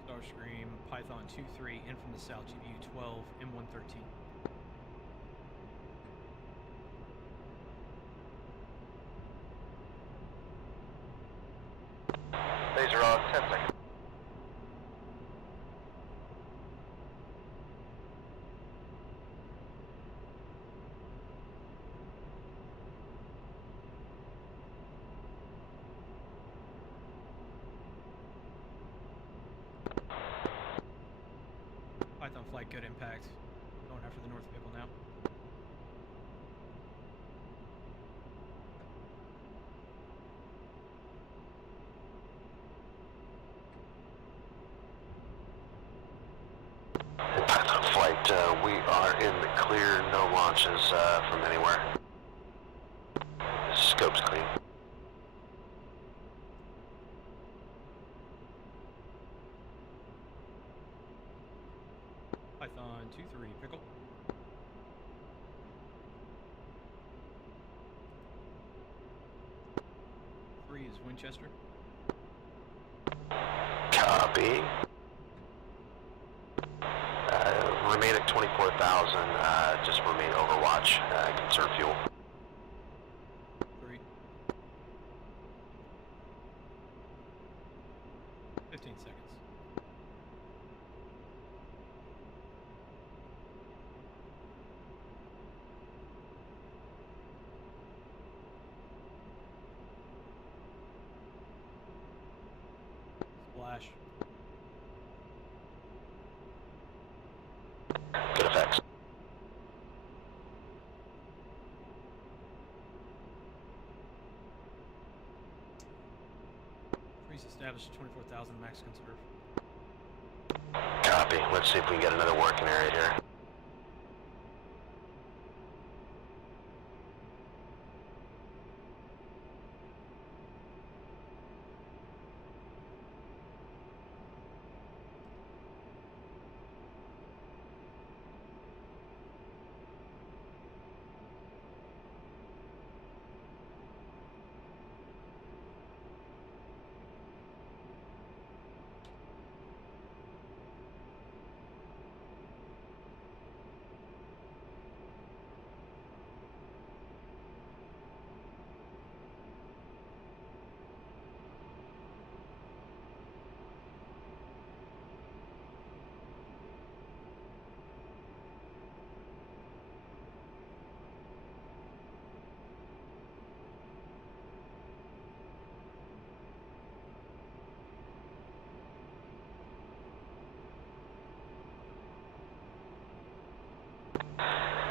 Starscream, Python 2-3, in from the south, GBU-12, M113. Laser on, 10 seconds. Python flight, good impact. Going after the north vehicle now. Python flight, we are in the clear, no launches from anywhere. Scope's clean. Python 2-3, pickle. Three is Winchester. Copy. remain at 24,000, just remain overwatch, conserve fuel. 3. 15 seconds. Splash. Good effects. Freeze established 24,000 max conserve. Copy. Let's see if we can get another working area here.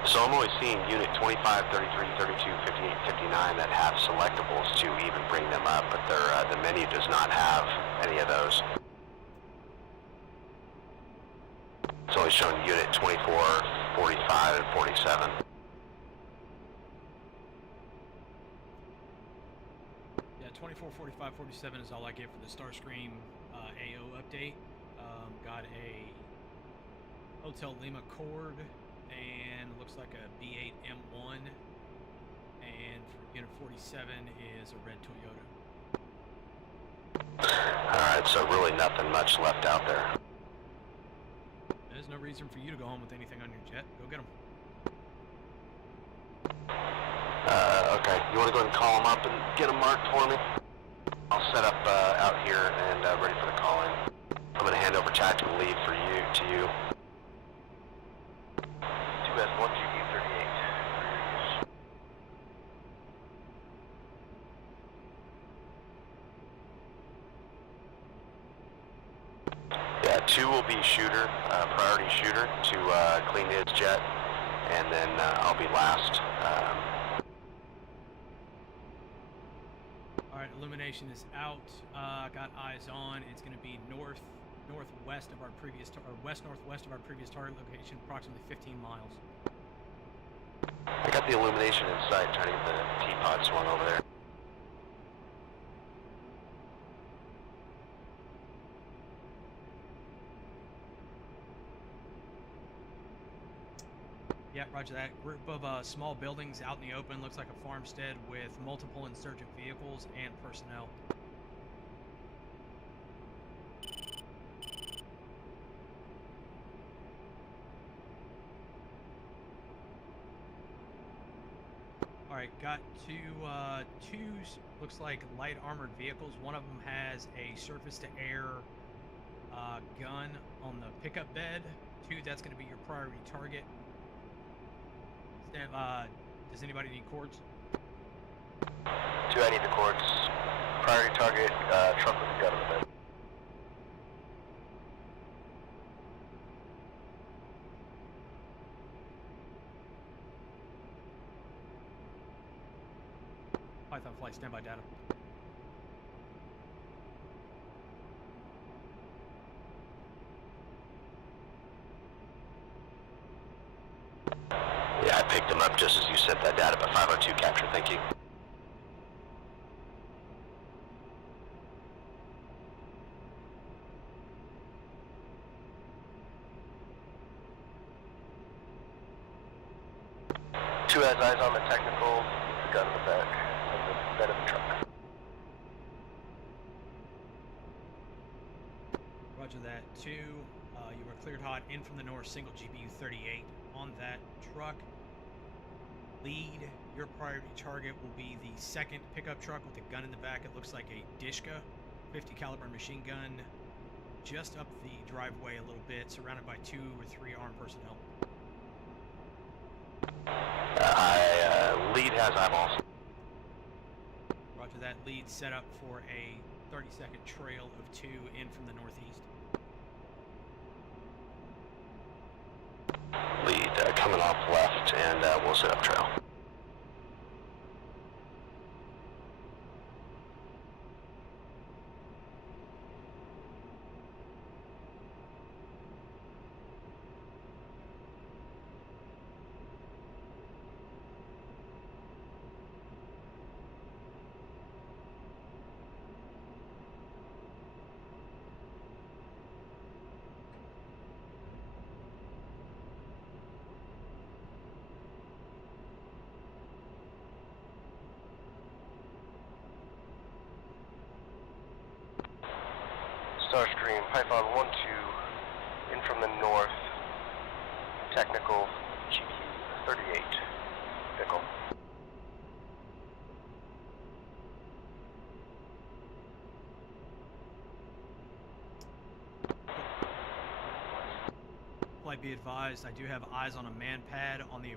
So I'm only seeing unit 25, 33, 32, 58, 59 that have selectables to even bring them up, but the menu does not have any of those. It's only showing unit 24, 45, and 47. Yeah, 24, 45, 47 is all I get for the Starscream AO update. Got a Hotel Lima Cord, and looks like a B8 M1, and for unit 47 is a red Toyota. Alright, so really nothing much left out there. There's no reason for you to go home with anything on your jet. Go get them. Okay, you want to go ahead and call them up and get them marked for me? I'll set up out here and ready for the call-in. I'm going to hand over tactical lead for you to you. 2S1GD38. Yeah, 2 will be shooter, priority shooter to clean his jet, and then I'll be last. Alright, illumination is out. Got eyes on. It's going to be northwest of our previous, or west-northwest of our previous target location, approximately 15 miles. I got the illumination in sight, trying to get the teapot swung over there. Yeah, roger that. Group of small buildings out in the open. Looks like a farmstead with multiple insurgent vehicles and personnel. Alright, got two, looks like light armored vehicles. One of them has a surface-to-air gun on the pickup bed. 2, that's going to be your priority target. Does anybody need cords? 2, I need the cords. Priority target, truck with a gun on the bed. Python flight, standby data. Yeah, I picked him up just as you sent that data, but 502 capture, thank you. Two has eyes on the technical, gun in the back, of the bed of the truck. Roger that. 2, you are cleared hot in from the north, single GBU 38 on that truck. Lead, your priority target will be the second pickup truck with a gun in the back. It looks like a Dishka 50 caliber machine gun, just up the driveway a little bit, surrounded by 2 or 3 armed personnel. Lead has eyeballs. Roger that. Lead set up for a 30-second trail of 2 in from the northeast. Lead coming off left, and we'll set up trail. Starscream, Python 1-2, in from the north, technical, GBU 38, Pickle. Flight be advised, I do have eyes on a man pad on the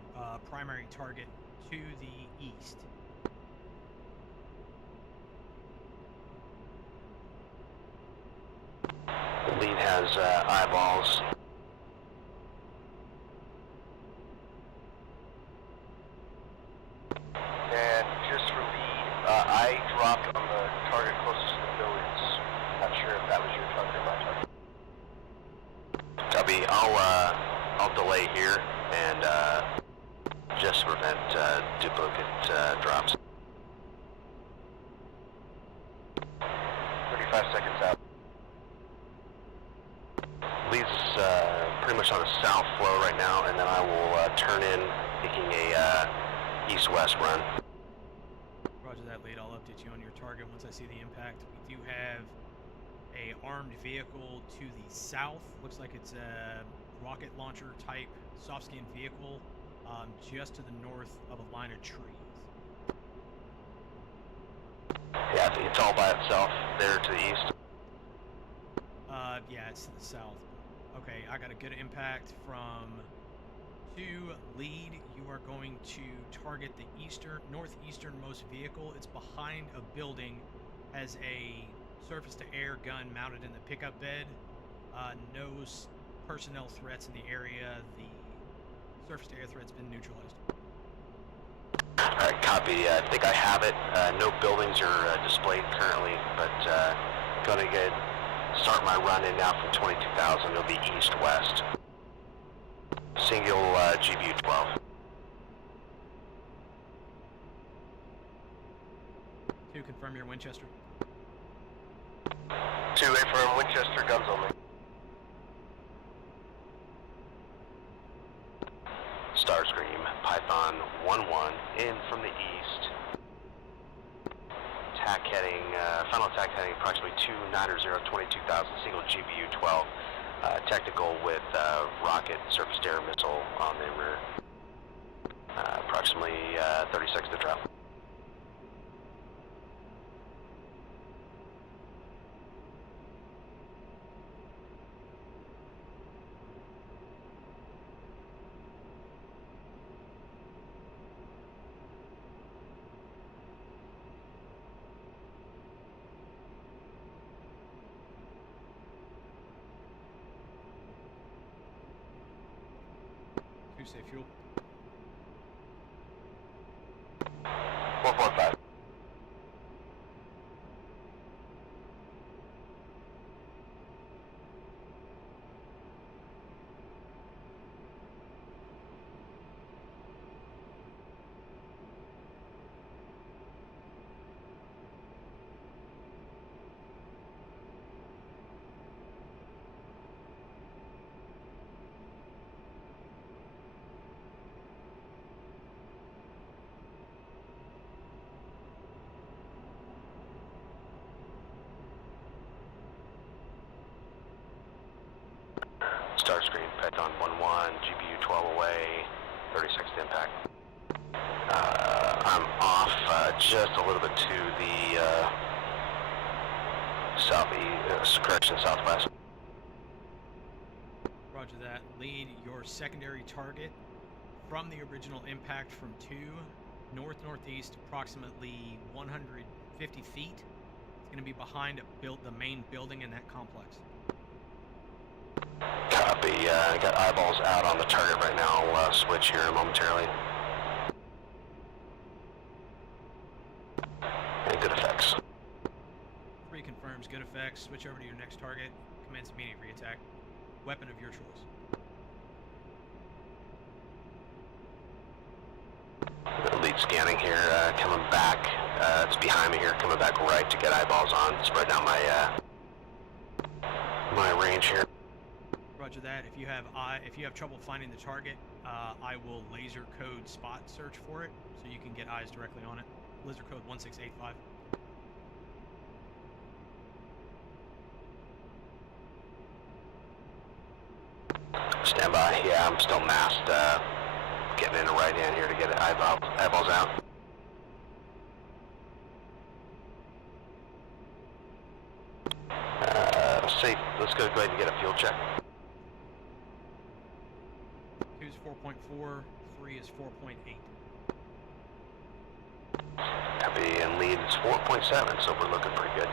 primary target to the east. Lead has eyeballs. And just for lead, I dropped on the target closest to the buildings. Not sure if that was your target or my target. Copy. I'll delay here and just prevent duplicate drops. 35 seconds out. Leads pretty much on a south flow right now, and then I will turn in, making a east-west run. Roger that, Lead. I'll update you on your target once I see the impact. We do have a armed vehicle to the south. Looks like it's a rocket launcher type soft skin vehicle, just to the north of a line of trees. Yeah, I think it's all by itself there to the east. Yeah, it's to the south. Okay, I got a good impact from 2 Lead. You are going to target the northeasternmost vehicle. It's behind a building, has a surface-to-air gun mounted in the pickup bed. No personnel threats in the area. The surface-to-air threat's been neutralized. Alright, copy. I think I have it. No buildings are displayed currently, but gonna start my run in now from 22,000. It'll be east-west. Single GBU 12. 2, confirm your Winchester. 2 affirm, Winchester, guns only. Starscream, Python 1-1, in from the east. Attack heading, final attack heading approximately 290, 22,000, single GBU 12. Technical with rocket surface-to-air missile on the rear. Approximately 30 seconds to drop. Say fuel. 145. 36 to impact. I'm off just a little bit to the southwest. Roger that. Lead your secondary target from the original impact from 2 northeast, approximately 150 feet. It's going to be behind the main building in that complex. Copy. I got eyeballs out on the target right now. I'll switch here momentarily. And good effects. 3 confirms good effects. Switch over to your next target. Commence immediate reattack. Weapon of your choice. Lead scanning here, coming back. It's behind me here, coming back right to get eyeballs on. Spread down my my range here. Roger that. If you have trouble finding the target, I will laser code spot search for it, so you can get eyes directly on it. Laser code 1685. Stand by. Yeah, I'm still masked. Getting in a right hand here to get eyeballs out. Safe. Let's go ahead and get a field check. 2 is 4.4, 3 is 4.8. Copy, and lead is 4.7, so we're looking pretty good.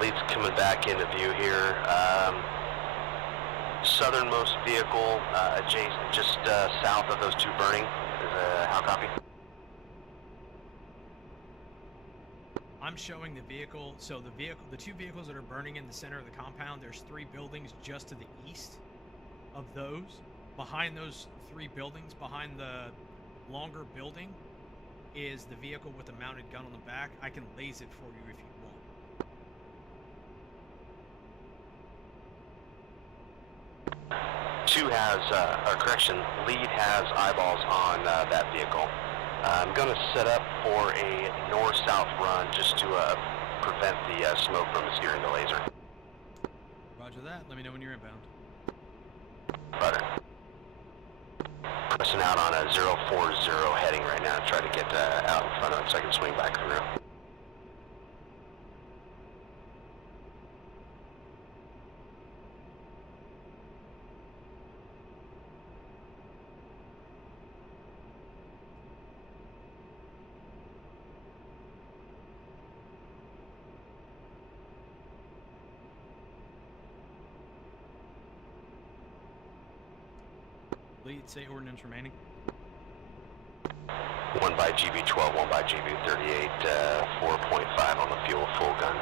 Lead's coming back into view here. Southernmost vehicle, adjacent, just south of those 2 burning. How copy? I'm showing the vehicle. So the 2 vehicles that are burning in the center of the compound. There's 3 buildings just to the east of those. Behind those 3 buildings, behind the longer building, is the vehicle with the mounted gun on the back. I can laze it for you if you want. Lead has eyeballs on that vehicle. I'm going to set up for a north-south run just to prevent the smoke from obscuring the laser. Roger that. Let me know when you're inbound. Butter. Pressing out on a 040 heading right now. Try to get out in front of it so I can swing back through. Lead, say ordnance remaining. 1 by GB12, 1 by GB38, 4.5 on the fuel, full gun.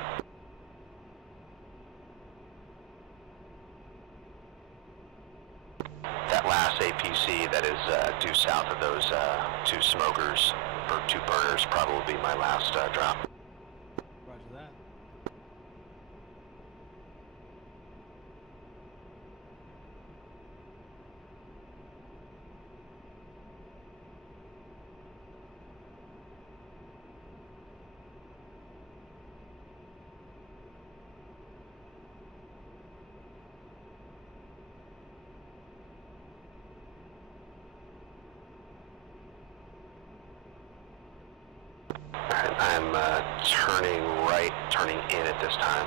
That last APC that is due south of those 2 smokers, or 2 burners, probably will be my last drop. Roger that. I'm turning right, turning in at this time.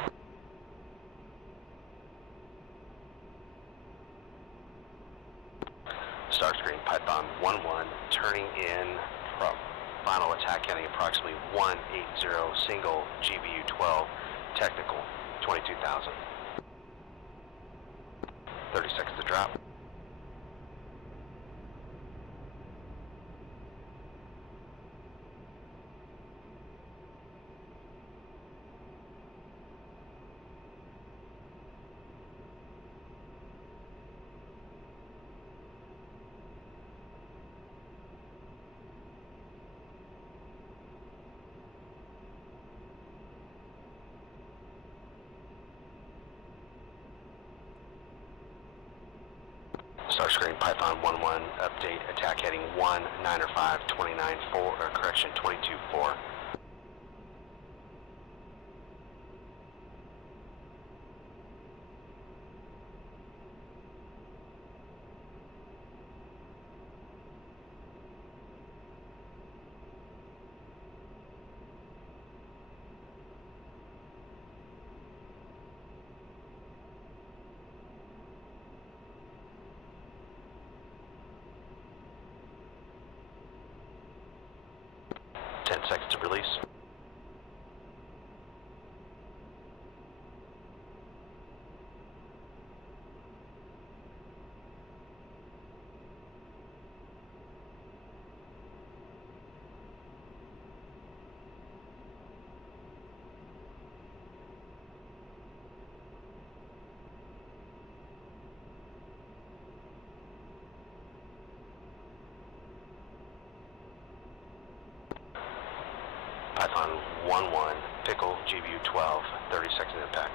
Start screen, pipe bomb 1-1, turning in from final attack counting approximately 180, single GBU 12, technical 22,000. 30 seconds to drop. Starscream Python 1-1, update, attack heading 1, 9 or 5, 29, 4, or correction, 22, 4. Seconds to release. Python 1-1, Pickle, GVU 12, 30 seconds impact.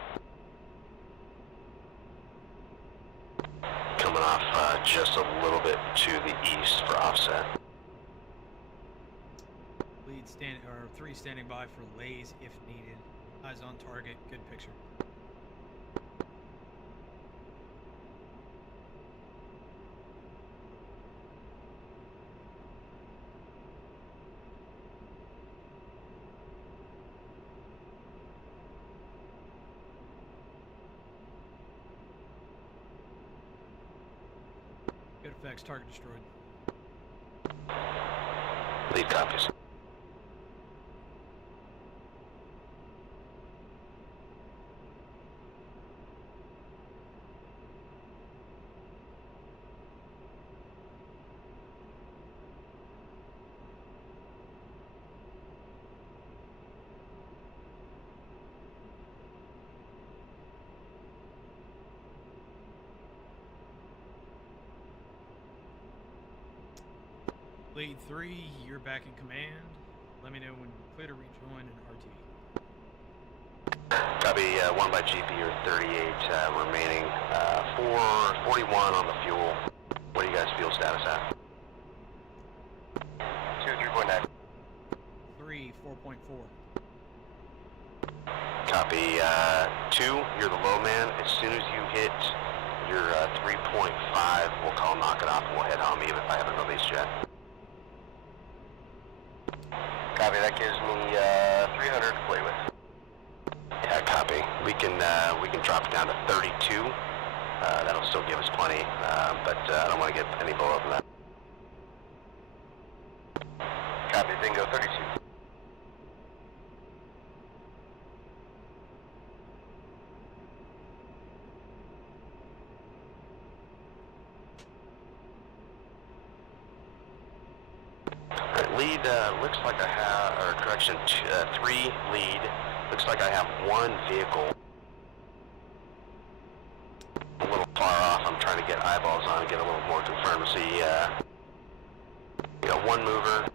Coming off just a little bit to the east for offset. Lead stand or 3 standing by for lays if needed. Eyes on target. Good picture. Good effects. Target destroyed. Lead copies. Lead 3, you're back in command. Let me know when you're clear to rejoin an RT. Copy, 1 by GP or 38 remaining. 441 on the fuel. What do you guys fuel status at? 2, 3.9. 3, 4.4. Copy, 2, you're the low man. As soon as you hit your 3.5, we'll call knock it off and we'll head home even if I haven't released yet. Copy, that gives me 300 to play with. Yeah, copy. We can drop it down to 32. That'll still give us plenty, but I don't want to get any below than that. Copy, bingo, 32. Lead, looks like I have, or correction, 3 lead. Looks like I have 1 vehicle. A little far off. I'm trying to get eyeballs on and get a little more confirmed. See, we got 1 mover.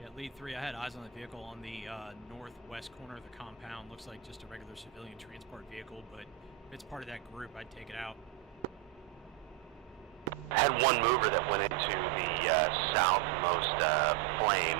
Yeah, lead 3, I had eyes on the vehicle on the northwest corner of the compound. Looks like just a regular civilian transport vehicle, but if it's part of that group, I'd take it out. I had 1 mover that went into the southmost flame.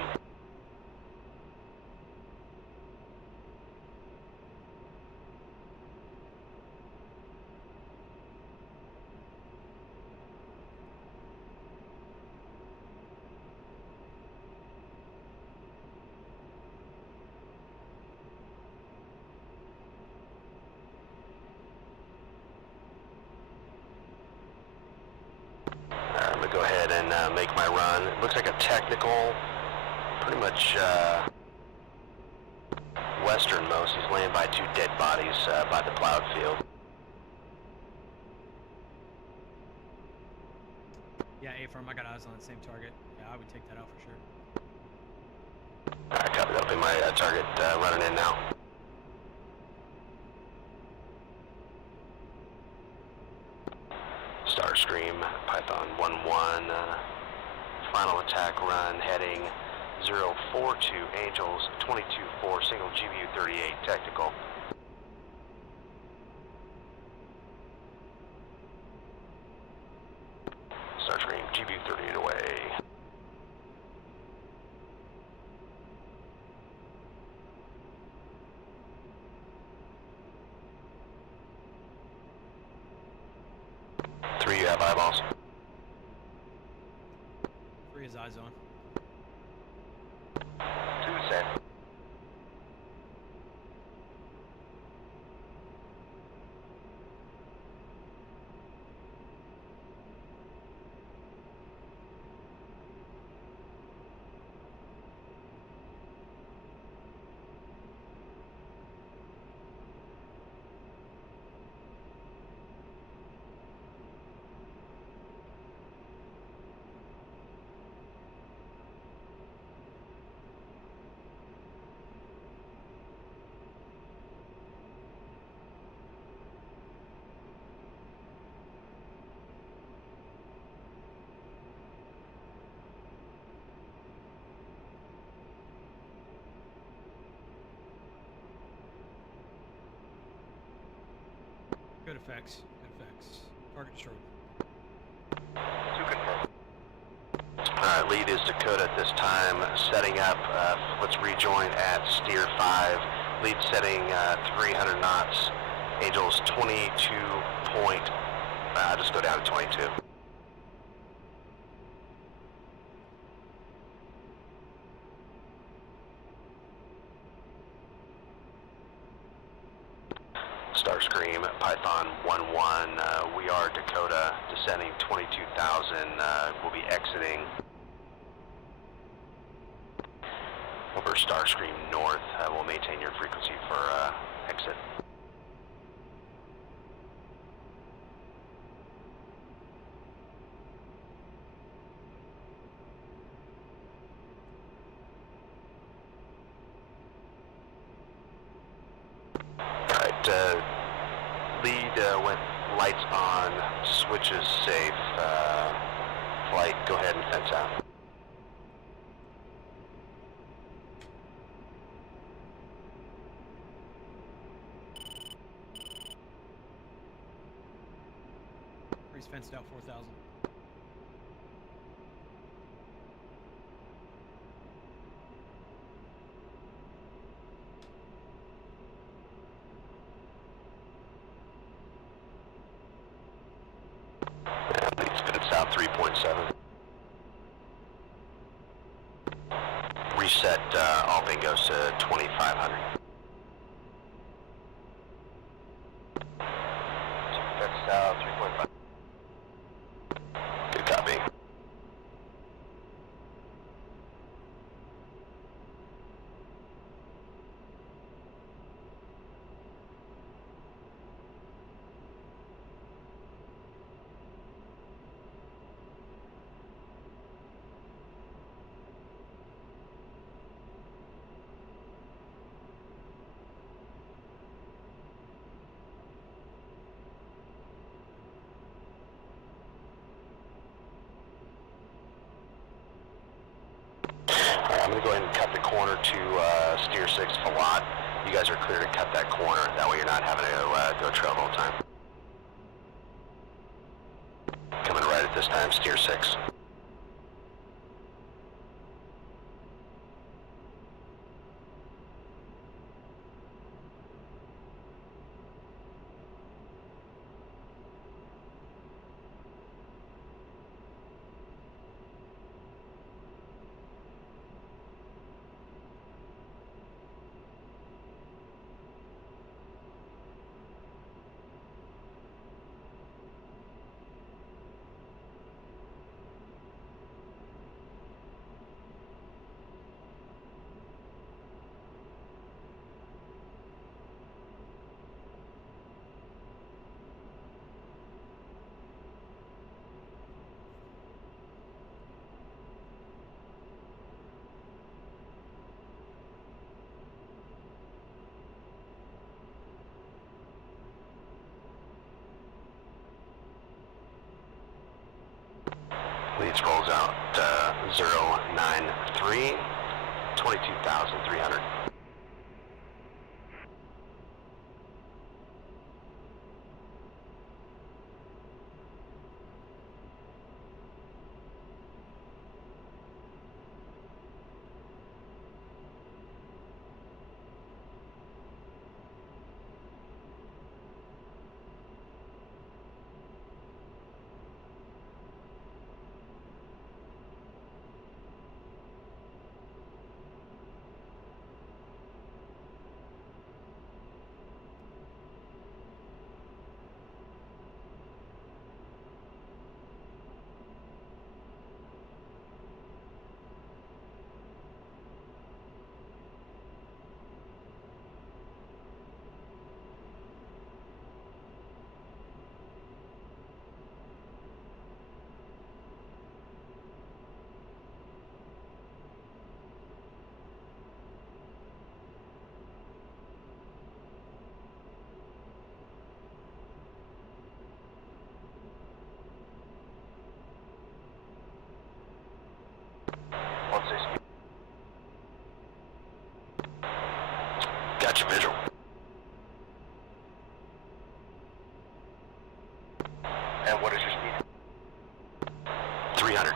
I'm going to go ahead and make my run. It looks like a technical, pretty much westernmost. He's laying by 2 dead bodies by the plowed field. Yeah, A-firm, I got eyes on the same target. Yeah, I would take that out for sure. Alright, copy. That'll be my target running in now. Starscream, Python 1-1, final attack run heading 042 Angels, 22-4, single GVU 38, technical. GB 38 away. Three, you have eyeballs. 3 is eye zone. 2 send. Good effects. Good effects. Target destroyed. 2 confirmed. Alright, lead is Dakota at this time, setting up, let's rejoin at steer 5, lead setting 300 knots, Angel's 22 point, just go down to 22. Starscream, Python 1-1, we are Dakota, descending 22,000, we'll be exiting over Starscream North. We'll maintain your frequency for exit. Alright, lead went lights on, switches safe, flight, go ahead and fence out. He's fenced out 4,000. Lead's fenced out 3.7. Reset all bingos to 2,500. That's 3.5. Good copy. I'm going to go ahead and cut the corner to steer 6 Falat. You guys are clear to cut that corner. That way you're not having to go trail the whole time. Coming right at this time, steer 6. Leads rolls out 093, 22,300. Got your visual. And what is your speed? 300.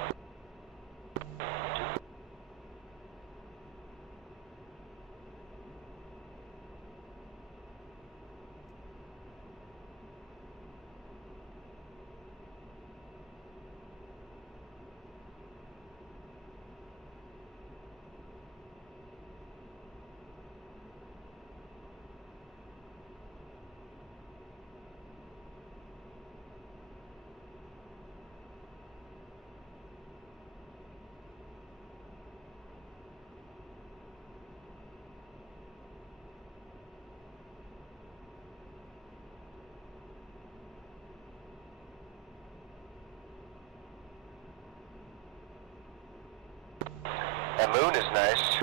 That moon is nice.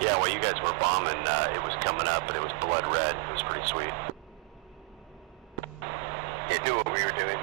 Yeah, while you guys were bombing, it was coming up, and it was blood red. It was pretty sweet. It knew what we were doing.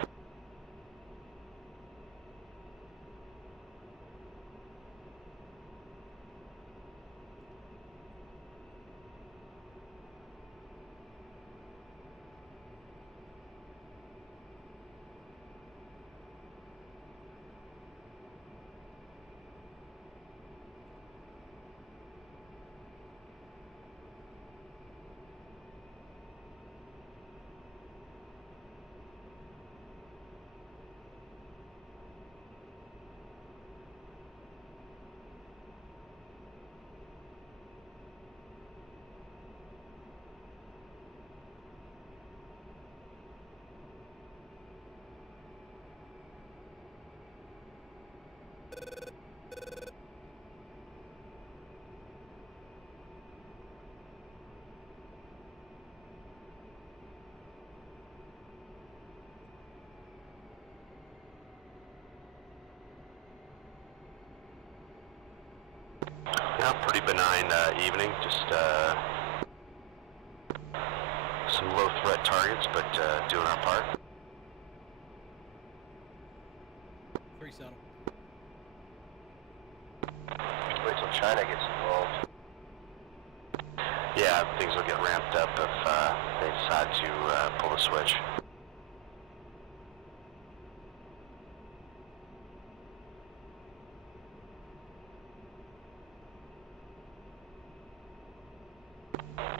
Yeah, pretty benign evening. Just some low threat targets, but doing our part. 3 settle. Wait till China gets involved. Yeah, things will get ramped up if they decide to pull the switch.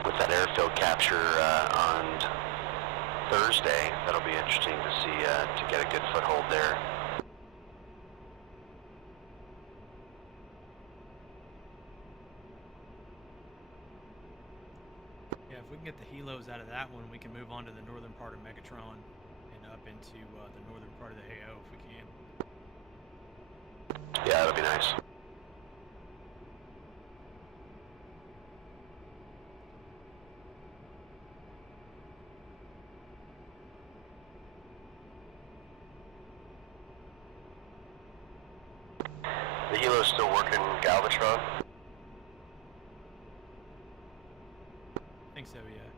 With that airfield capture on Thursday, that'll be interesting to see, to get a good foothold there. Yeah, if we can get the helos out of that one, we can move on to the northern part of Megatron and up into the northern part of the AO if we can. Yeah, that'll be nice. The helo's still working Galvatron. I think so, yeah.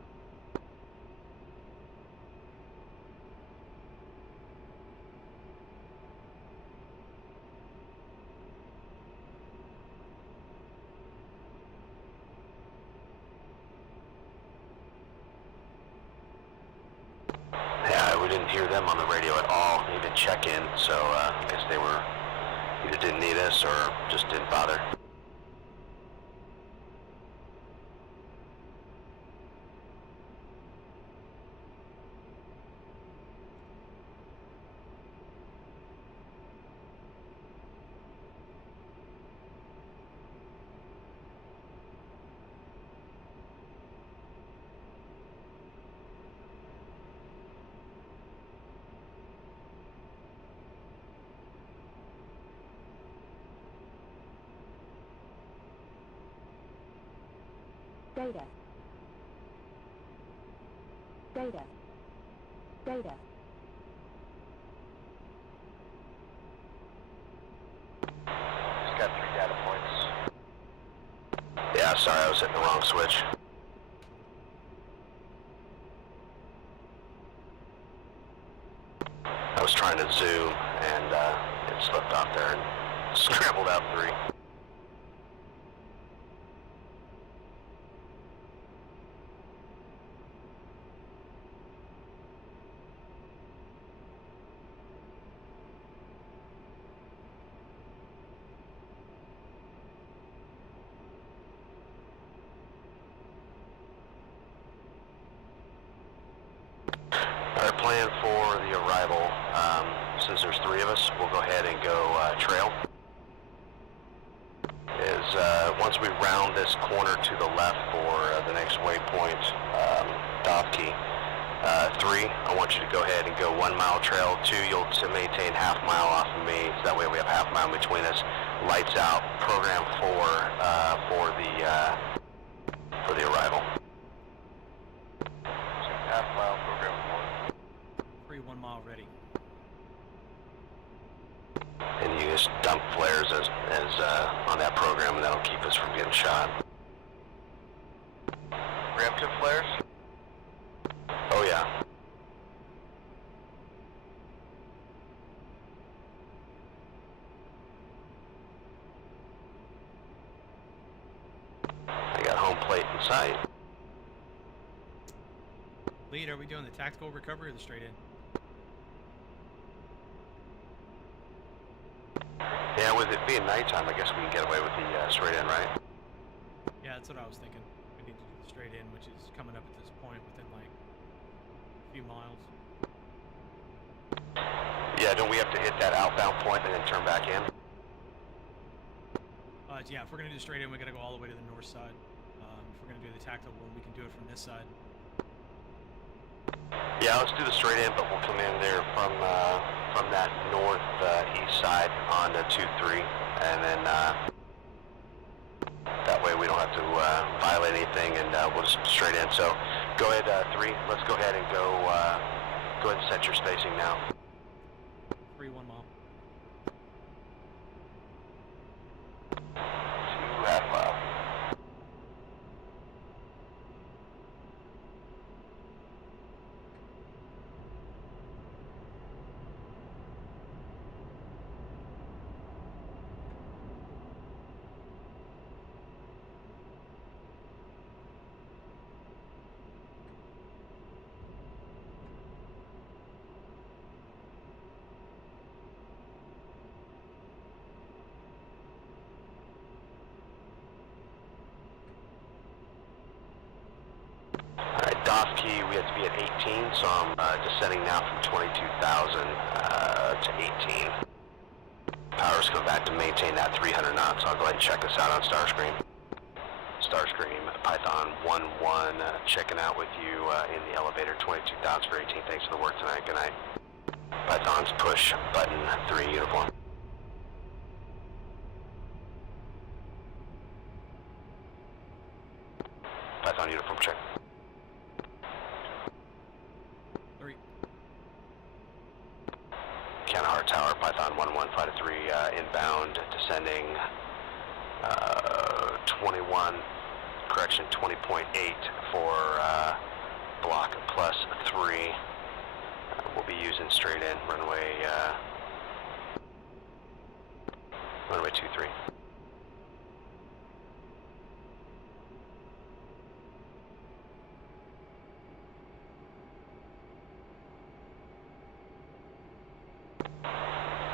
Yeah, we didn't hear them on the radio at all. They didn't check in, so I guess they were either didn't need us or just didn't bother. Data. Data. Data. Just got 3 data points. Yeah, sorry, I was hitting the wrong switch. I was trying to zoom, and it slipped off there and scrambled out 3. Our plan for the arrival, since there's 3 of us, we'll go ahead and go trail. Is once we round this corner to the left for the next waypoint, Dovkey, 3, I want you to go ahead and go 1 mile trail. 2, you'll to maintain half mile off of me, so that way we have half mile between us. Lights out. Program 4 for the arrival. So half mile, program 3, 1 mile ready. And you just dump flares as on that program, and that'll keep us from getting shot. 1. Preemptive flares? Oh yeah. I got home plate in sight. Lead, are we doing the tactical recovery or the straight in? Yeah, with it being nighttime, I guess we can get away with the straight in, right? Yeah, that's what I was thinking. We need to do the straight in, which is coming up at this point within like a few miles. Yeah, don't we have to hit that outbound point and then turn back in? Yeah, if we're gonna do straight in, we gotta go all the way to the north side. If we're gonna do the tactical one, we can do it from this side. Yeah, let's do the straight in, but we'll come in there from that north-east side on the 2-3, and then that way we don't have to violate anything, and we'll just straight in. So go ahead, 3. Let's go ahead and go ahead and set your spacing now. 3, 1 mile. 2 half mile. Alright, Dovkey, we have to be at 18, so I'm descending now from 22,000 to 18. Power's come back to maintain that 300 knots, so I'll go ahead and check this out on Starscream. Starscream, Python 1-1, checking out with you in the elevator, 22,000 for 18. Thanks for the work tonight. Good night. Python's push button 3 uniform. Python uniform check. 3. Kandahar Tower, Python 1-1, flight of 3, inbound, descending 21, correction, 20.8 for block plus 3. We'll be using straight in, runway 23.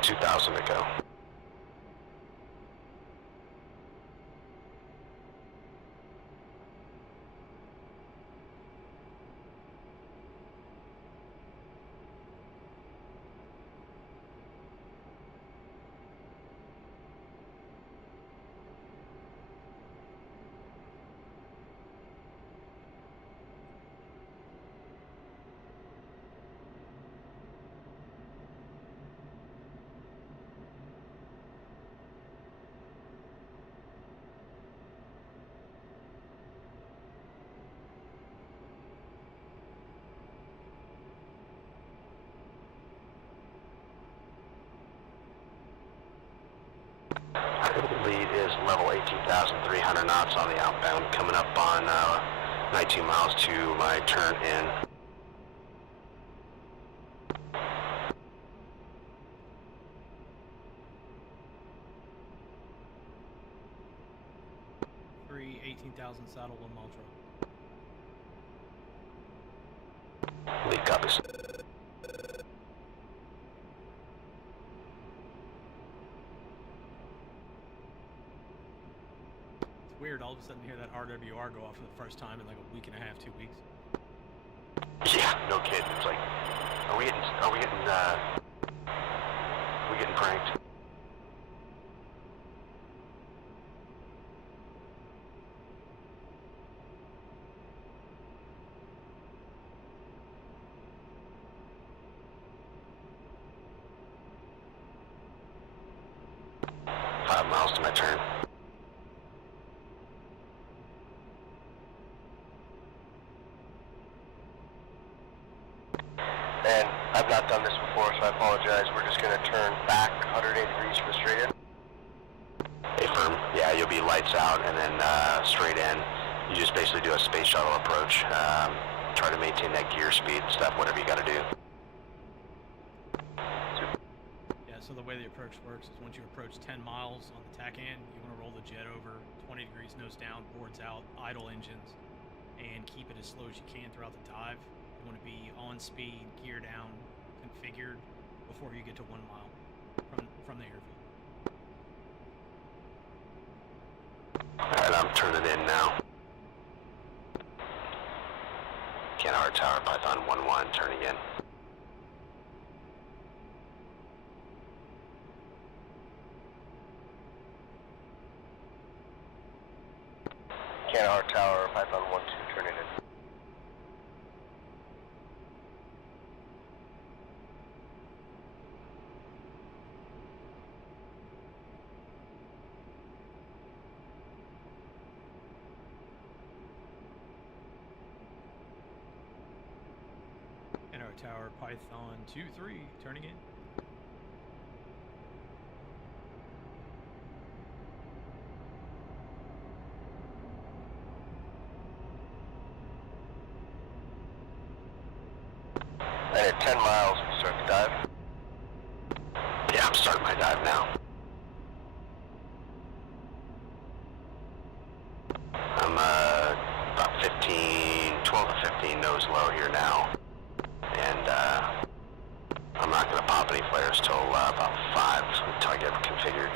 $2,000 to go. Lead is level 18,300 knots on the outbound, coming up on 19 miles to my turn in. Three, 18,000 saddle, 1 mile trail. Lead copies. Weird, all of a sudden hear that RWR go off for the first time in like a week and a half, 2 weeks. Yeah, no kidding. It's like we getting pranked? Miles to my turn. And I've not done this before, so I apologize. We're just going to turn back 180 degrees for the straight in. Affirm. Yeah, you'll be lights out and then straight in. You just basically do a space shuttle approach. Try to maintain that gear speed and stuff, whatever you got to do. So the way the approach works is once you approach 10 miles on the tack end, you want to roll the jet over 20 degrees nose down, boards out, idle engines, and keep it as slow as you can throughout the dive. You want to be on speed, gear down, configured before you get to 1 mile from the airfield. Alright, I'm turning in now. Kandahar Tower, Python 1-1, turning in. Kandahar Tower, Python 1-2, turning in. Kandahar Tower, Python 2-3, turning in. And at 10 miles, we start the dive. Yeah, I'm starting my dive now. I'm about 12 to 15 nose low here now. And I'm not going to pop any flares till about 5 until I get configured.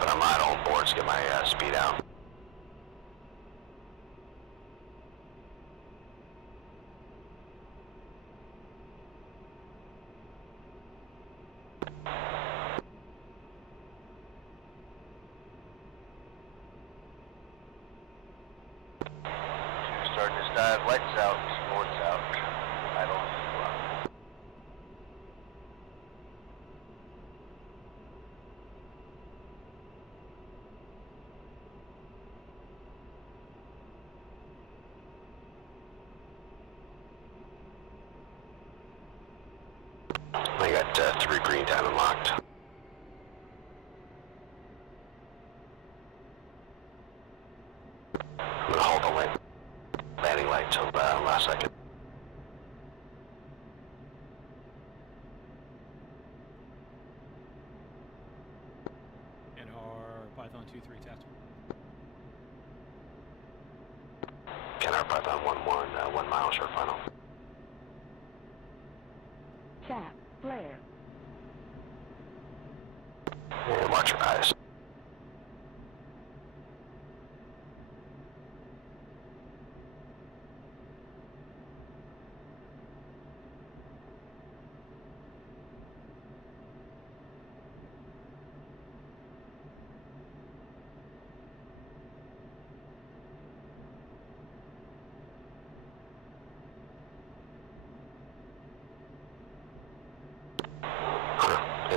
But I'm idle on board to get my speed out. Starting this dive, lights out, boards out, idle, lock. I got 3 green down and locked. I'm gonna hold the landing light till last second. Kandahar, Python 2-3, tactical. Kandahar Python 1-1, 1 mile short final. Chaff, flare. And watch your eyes.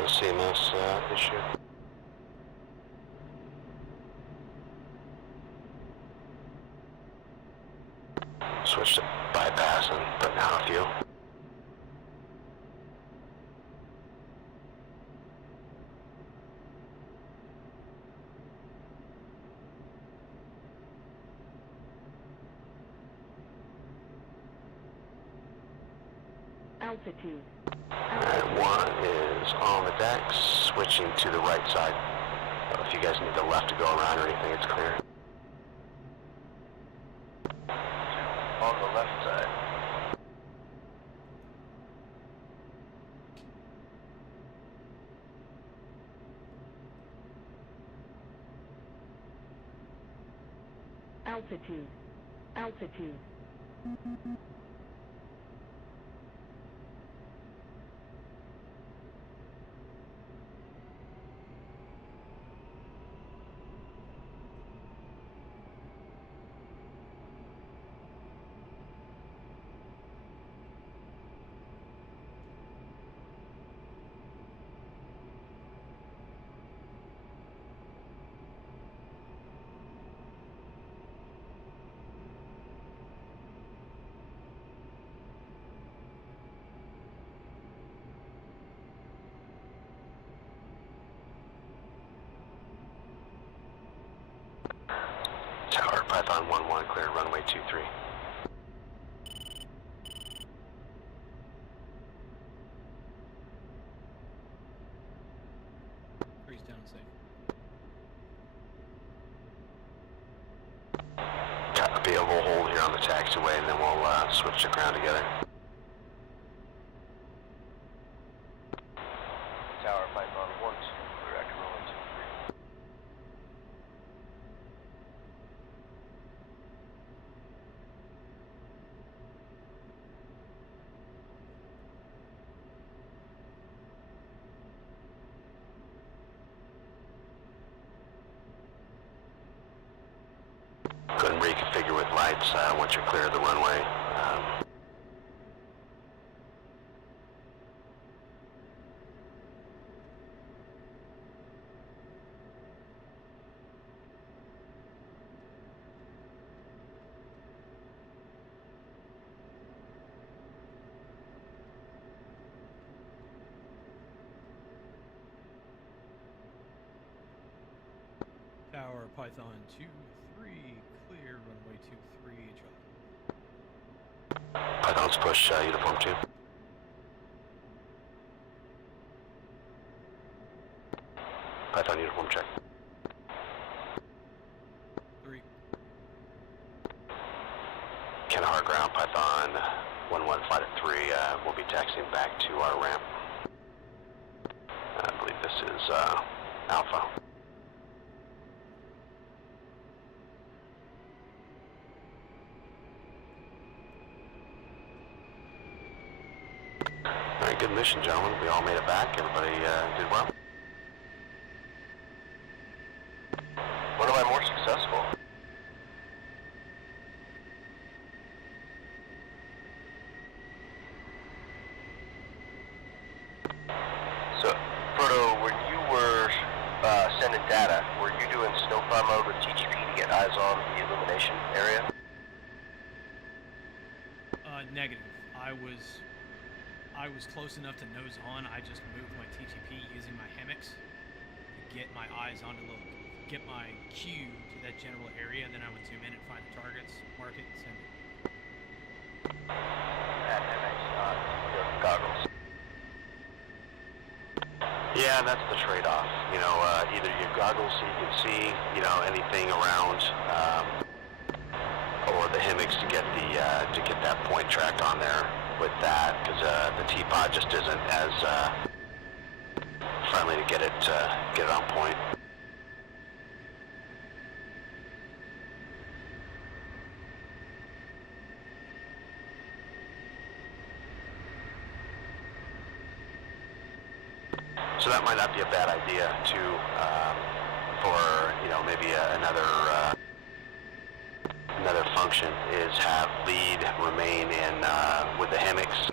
CMS issue. Switch to bypass and put down a few. Altitude. Alright, 1 is on the deck, switching to the right side. If you guys need the left to go around or anything, it's clear. On the left side. Altitude. Altitude. Python 1-1, cleared runway 23. Three's down and safe. Copy, we'll hold here on the taxiway and then we'll switch to ground together. Tower Python 1-2, clear after runway 23. Go ahead and reconfigure with lights once you're clear of the runway. Tower Python 2-3, clear runway 23, Charlie. Python's push uniform 2. Python uniform check. 3. Kandahar ground, Python 1-1, flight at 3. We'll be taxiing back to our ramp. I believe this is Alpha. Very good mission, gentlemen. We all made it back. Everybody did well. When am I more successful? So, Proto, when you were sending data, were you doing snowplow mode with TGP to get eyes on the illumination area? Negative. I was close enough to nose on. I just moved my TTP using my hammocks to get my eyes onto get my cue to that general area. Then I would zoom in and find the targets, mark it, and send it. At hammocks, not your goggles. Yeah, that's the trade-off. You know, either your goggles so you can see, you know, anything around, or the hammocks to get that point tracked on there with that, because the T-pod just isn't as friendly to get it on point. So that might not be a bad idea to, for, you know, maybe another function is have lead remain in with the hammocks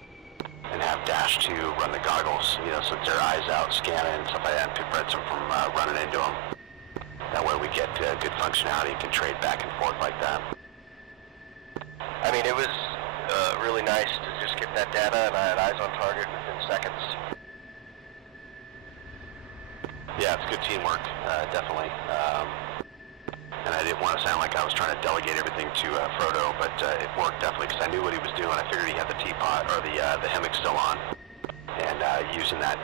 and have dash 2 run the goggles, you know, so that their eyes out scanning and stuff like that, and prevents them from running into them. That way we get good functionality and can trade back and forth like that. I mean, it was really nice to just get that data, and I had eyes on target within seconds. Yeah, it's good teamwork, definitely. And I didn't want to sound like I was trying to delegate everything to Frodo, but it worked definitely because I knew what he was doing. I figured he had the teapot or the hammock still on, and using that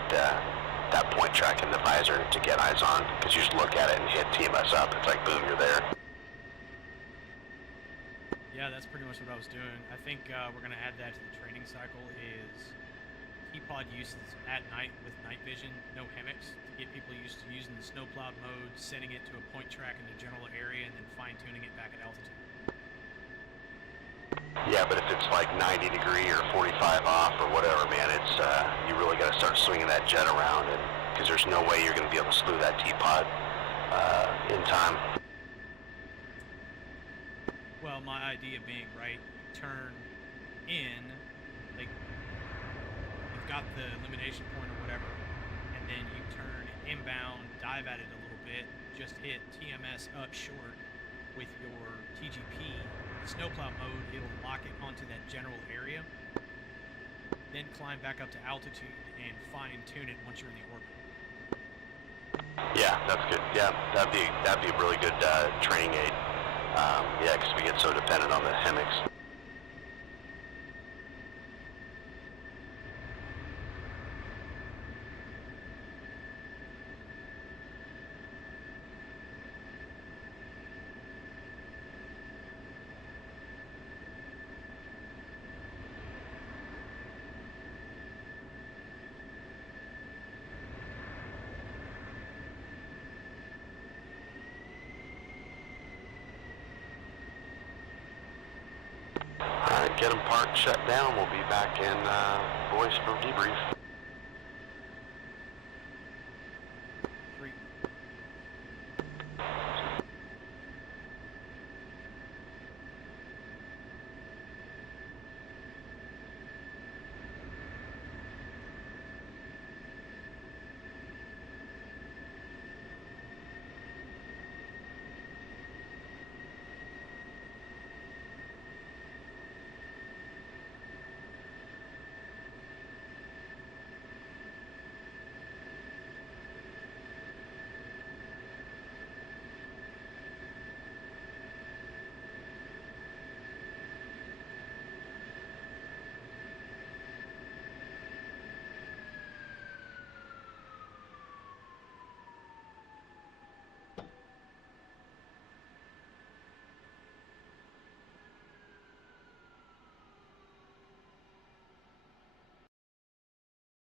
point track in the visor to get eyes on, because you just look at it and hit TMS up. It's like boom, you're there. Yeah, that's pretty much what I was doing. I think we're going to add that to the training cycle is T-pod uses at night with night vision, no hammocks, to get people used to using the snowplow mode, setting it to a point track in the general area, and then fine-tuning it back at altitude. Yeah, but if it's like 90 degree or 45 off or whatever, man, it's you really got to start swinging that jet around, and because there's no way you're going to be able to slew that T-pod in time. Well, my idea being, right, turn in, like, you've got the elimination point or whatever, and then you turn inbound, dive at it a little bit, just hit TMS up short with your TGP. Snowplow mode, it'll lock it onto that general area, then climb back up to altitude and fine-tune it once you're in the orbit. Yeah, that's good. Yeah, that'd be a really good training aid. Yeah, because we get so dependent on the hammocks. Alright, get them parked, shut down. We'll be back in voice for debrief.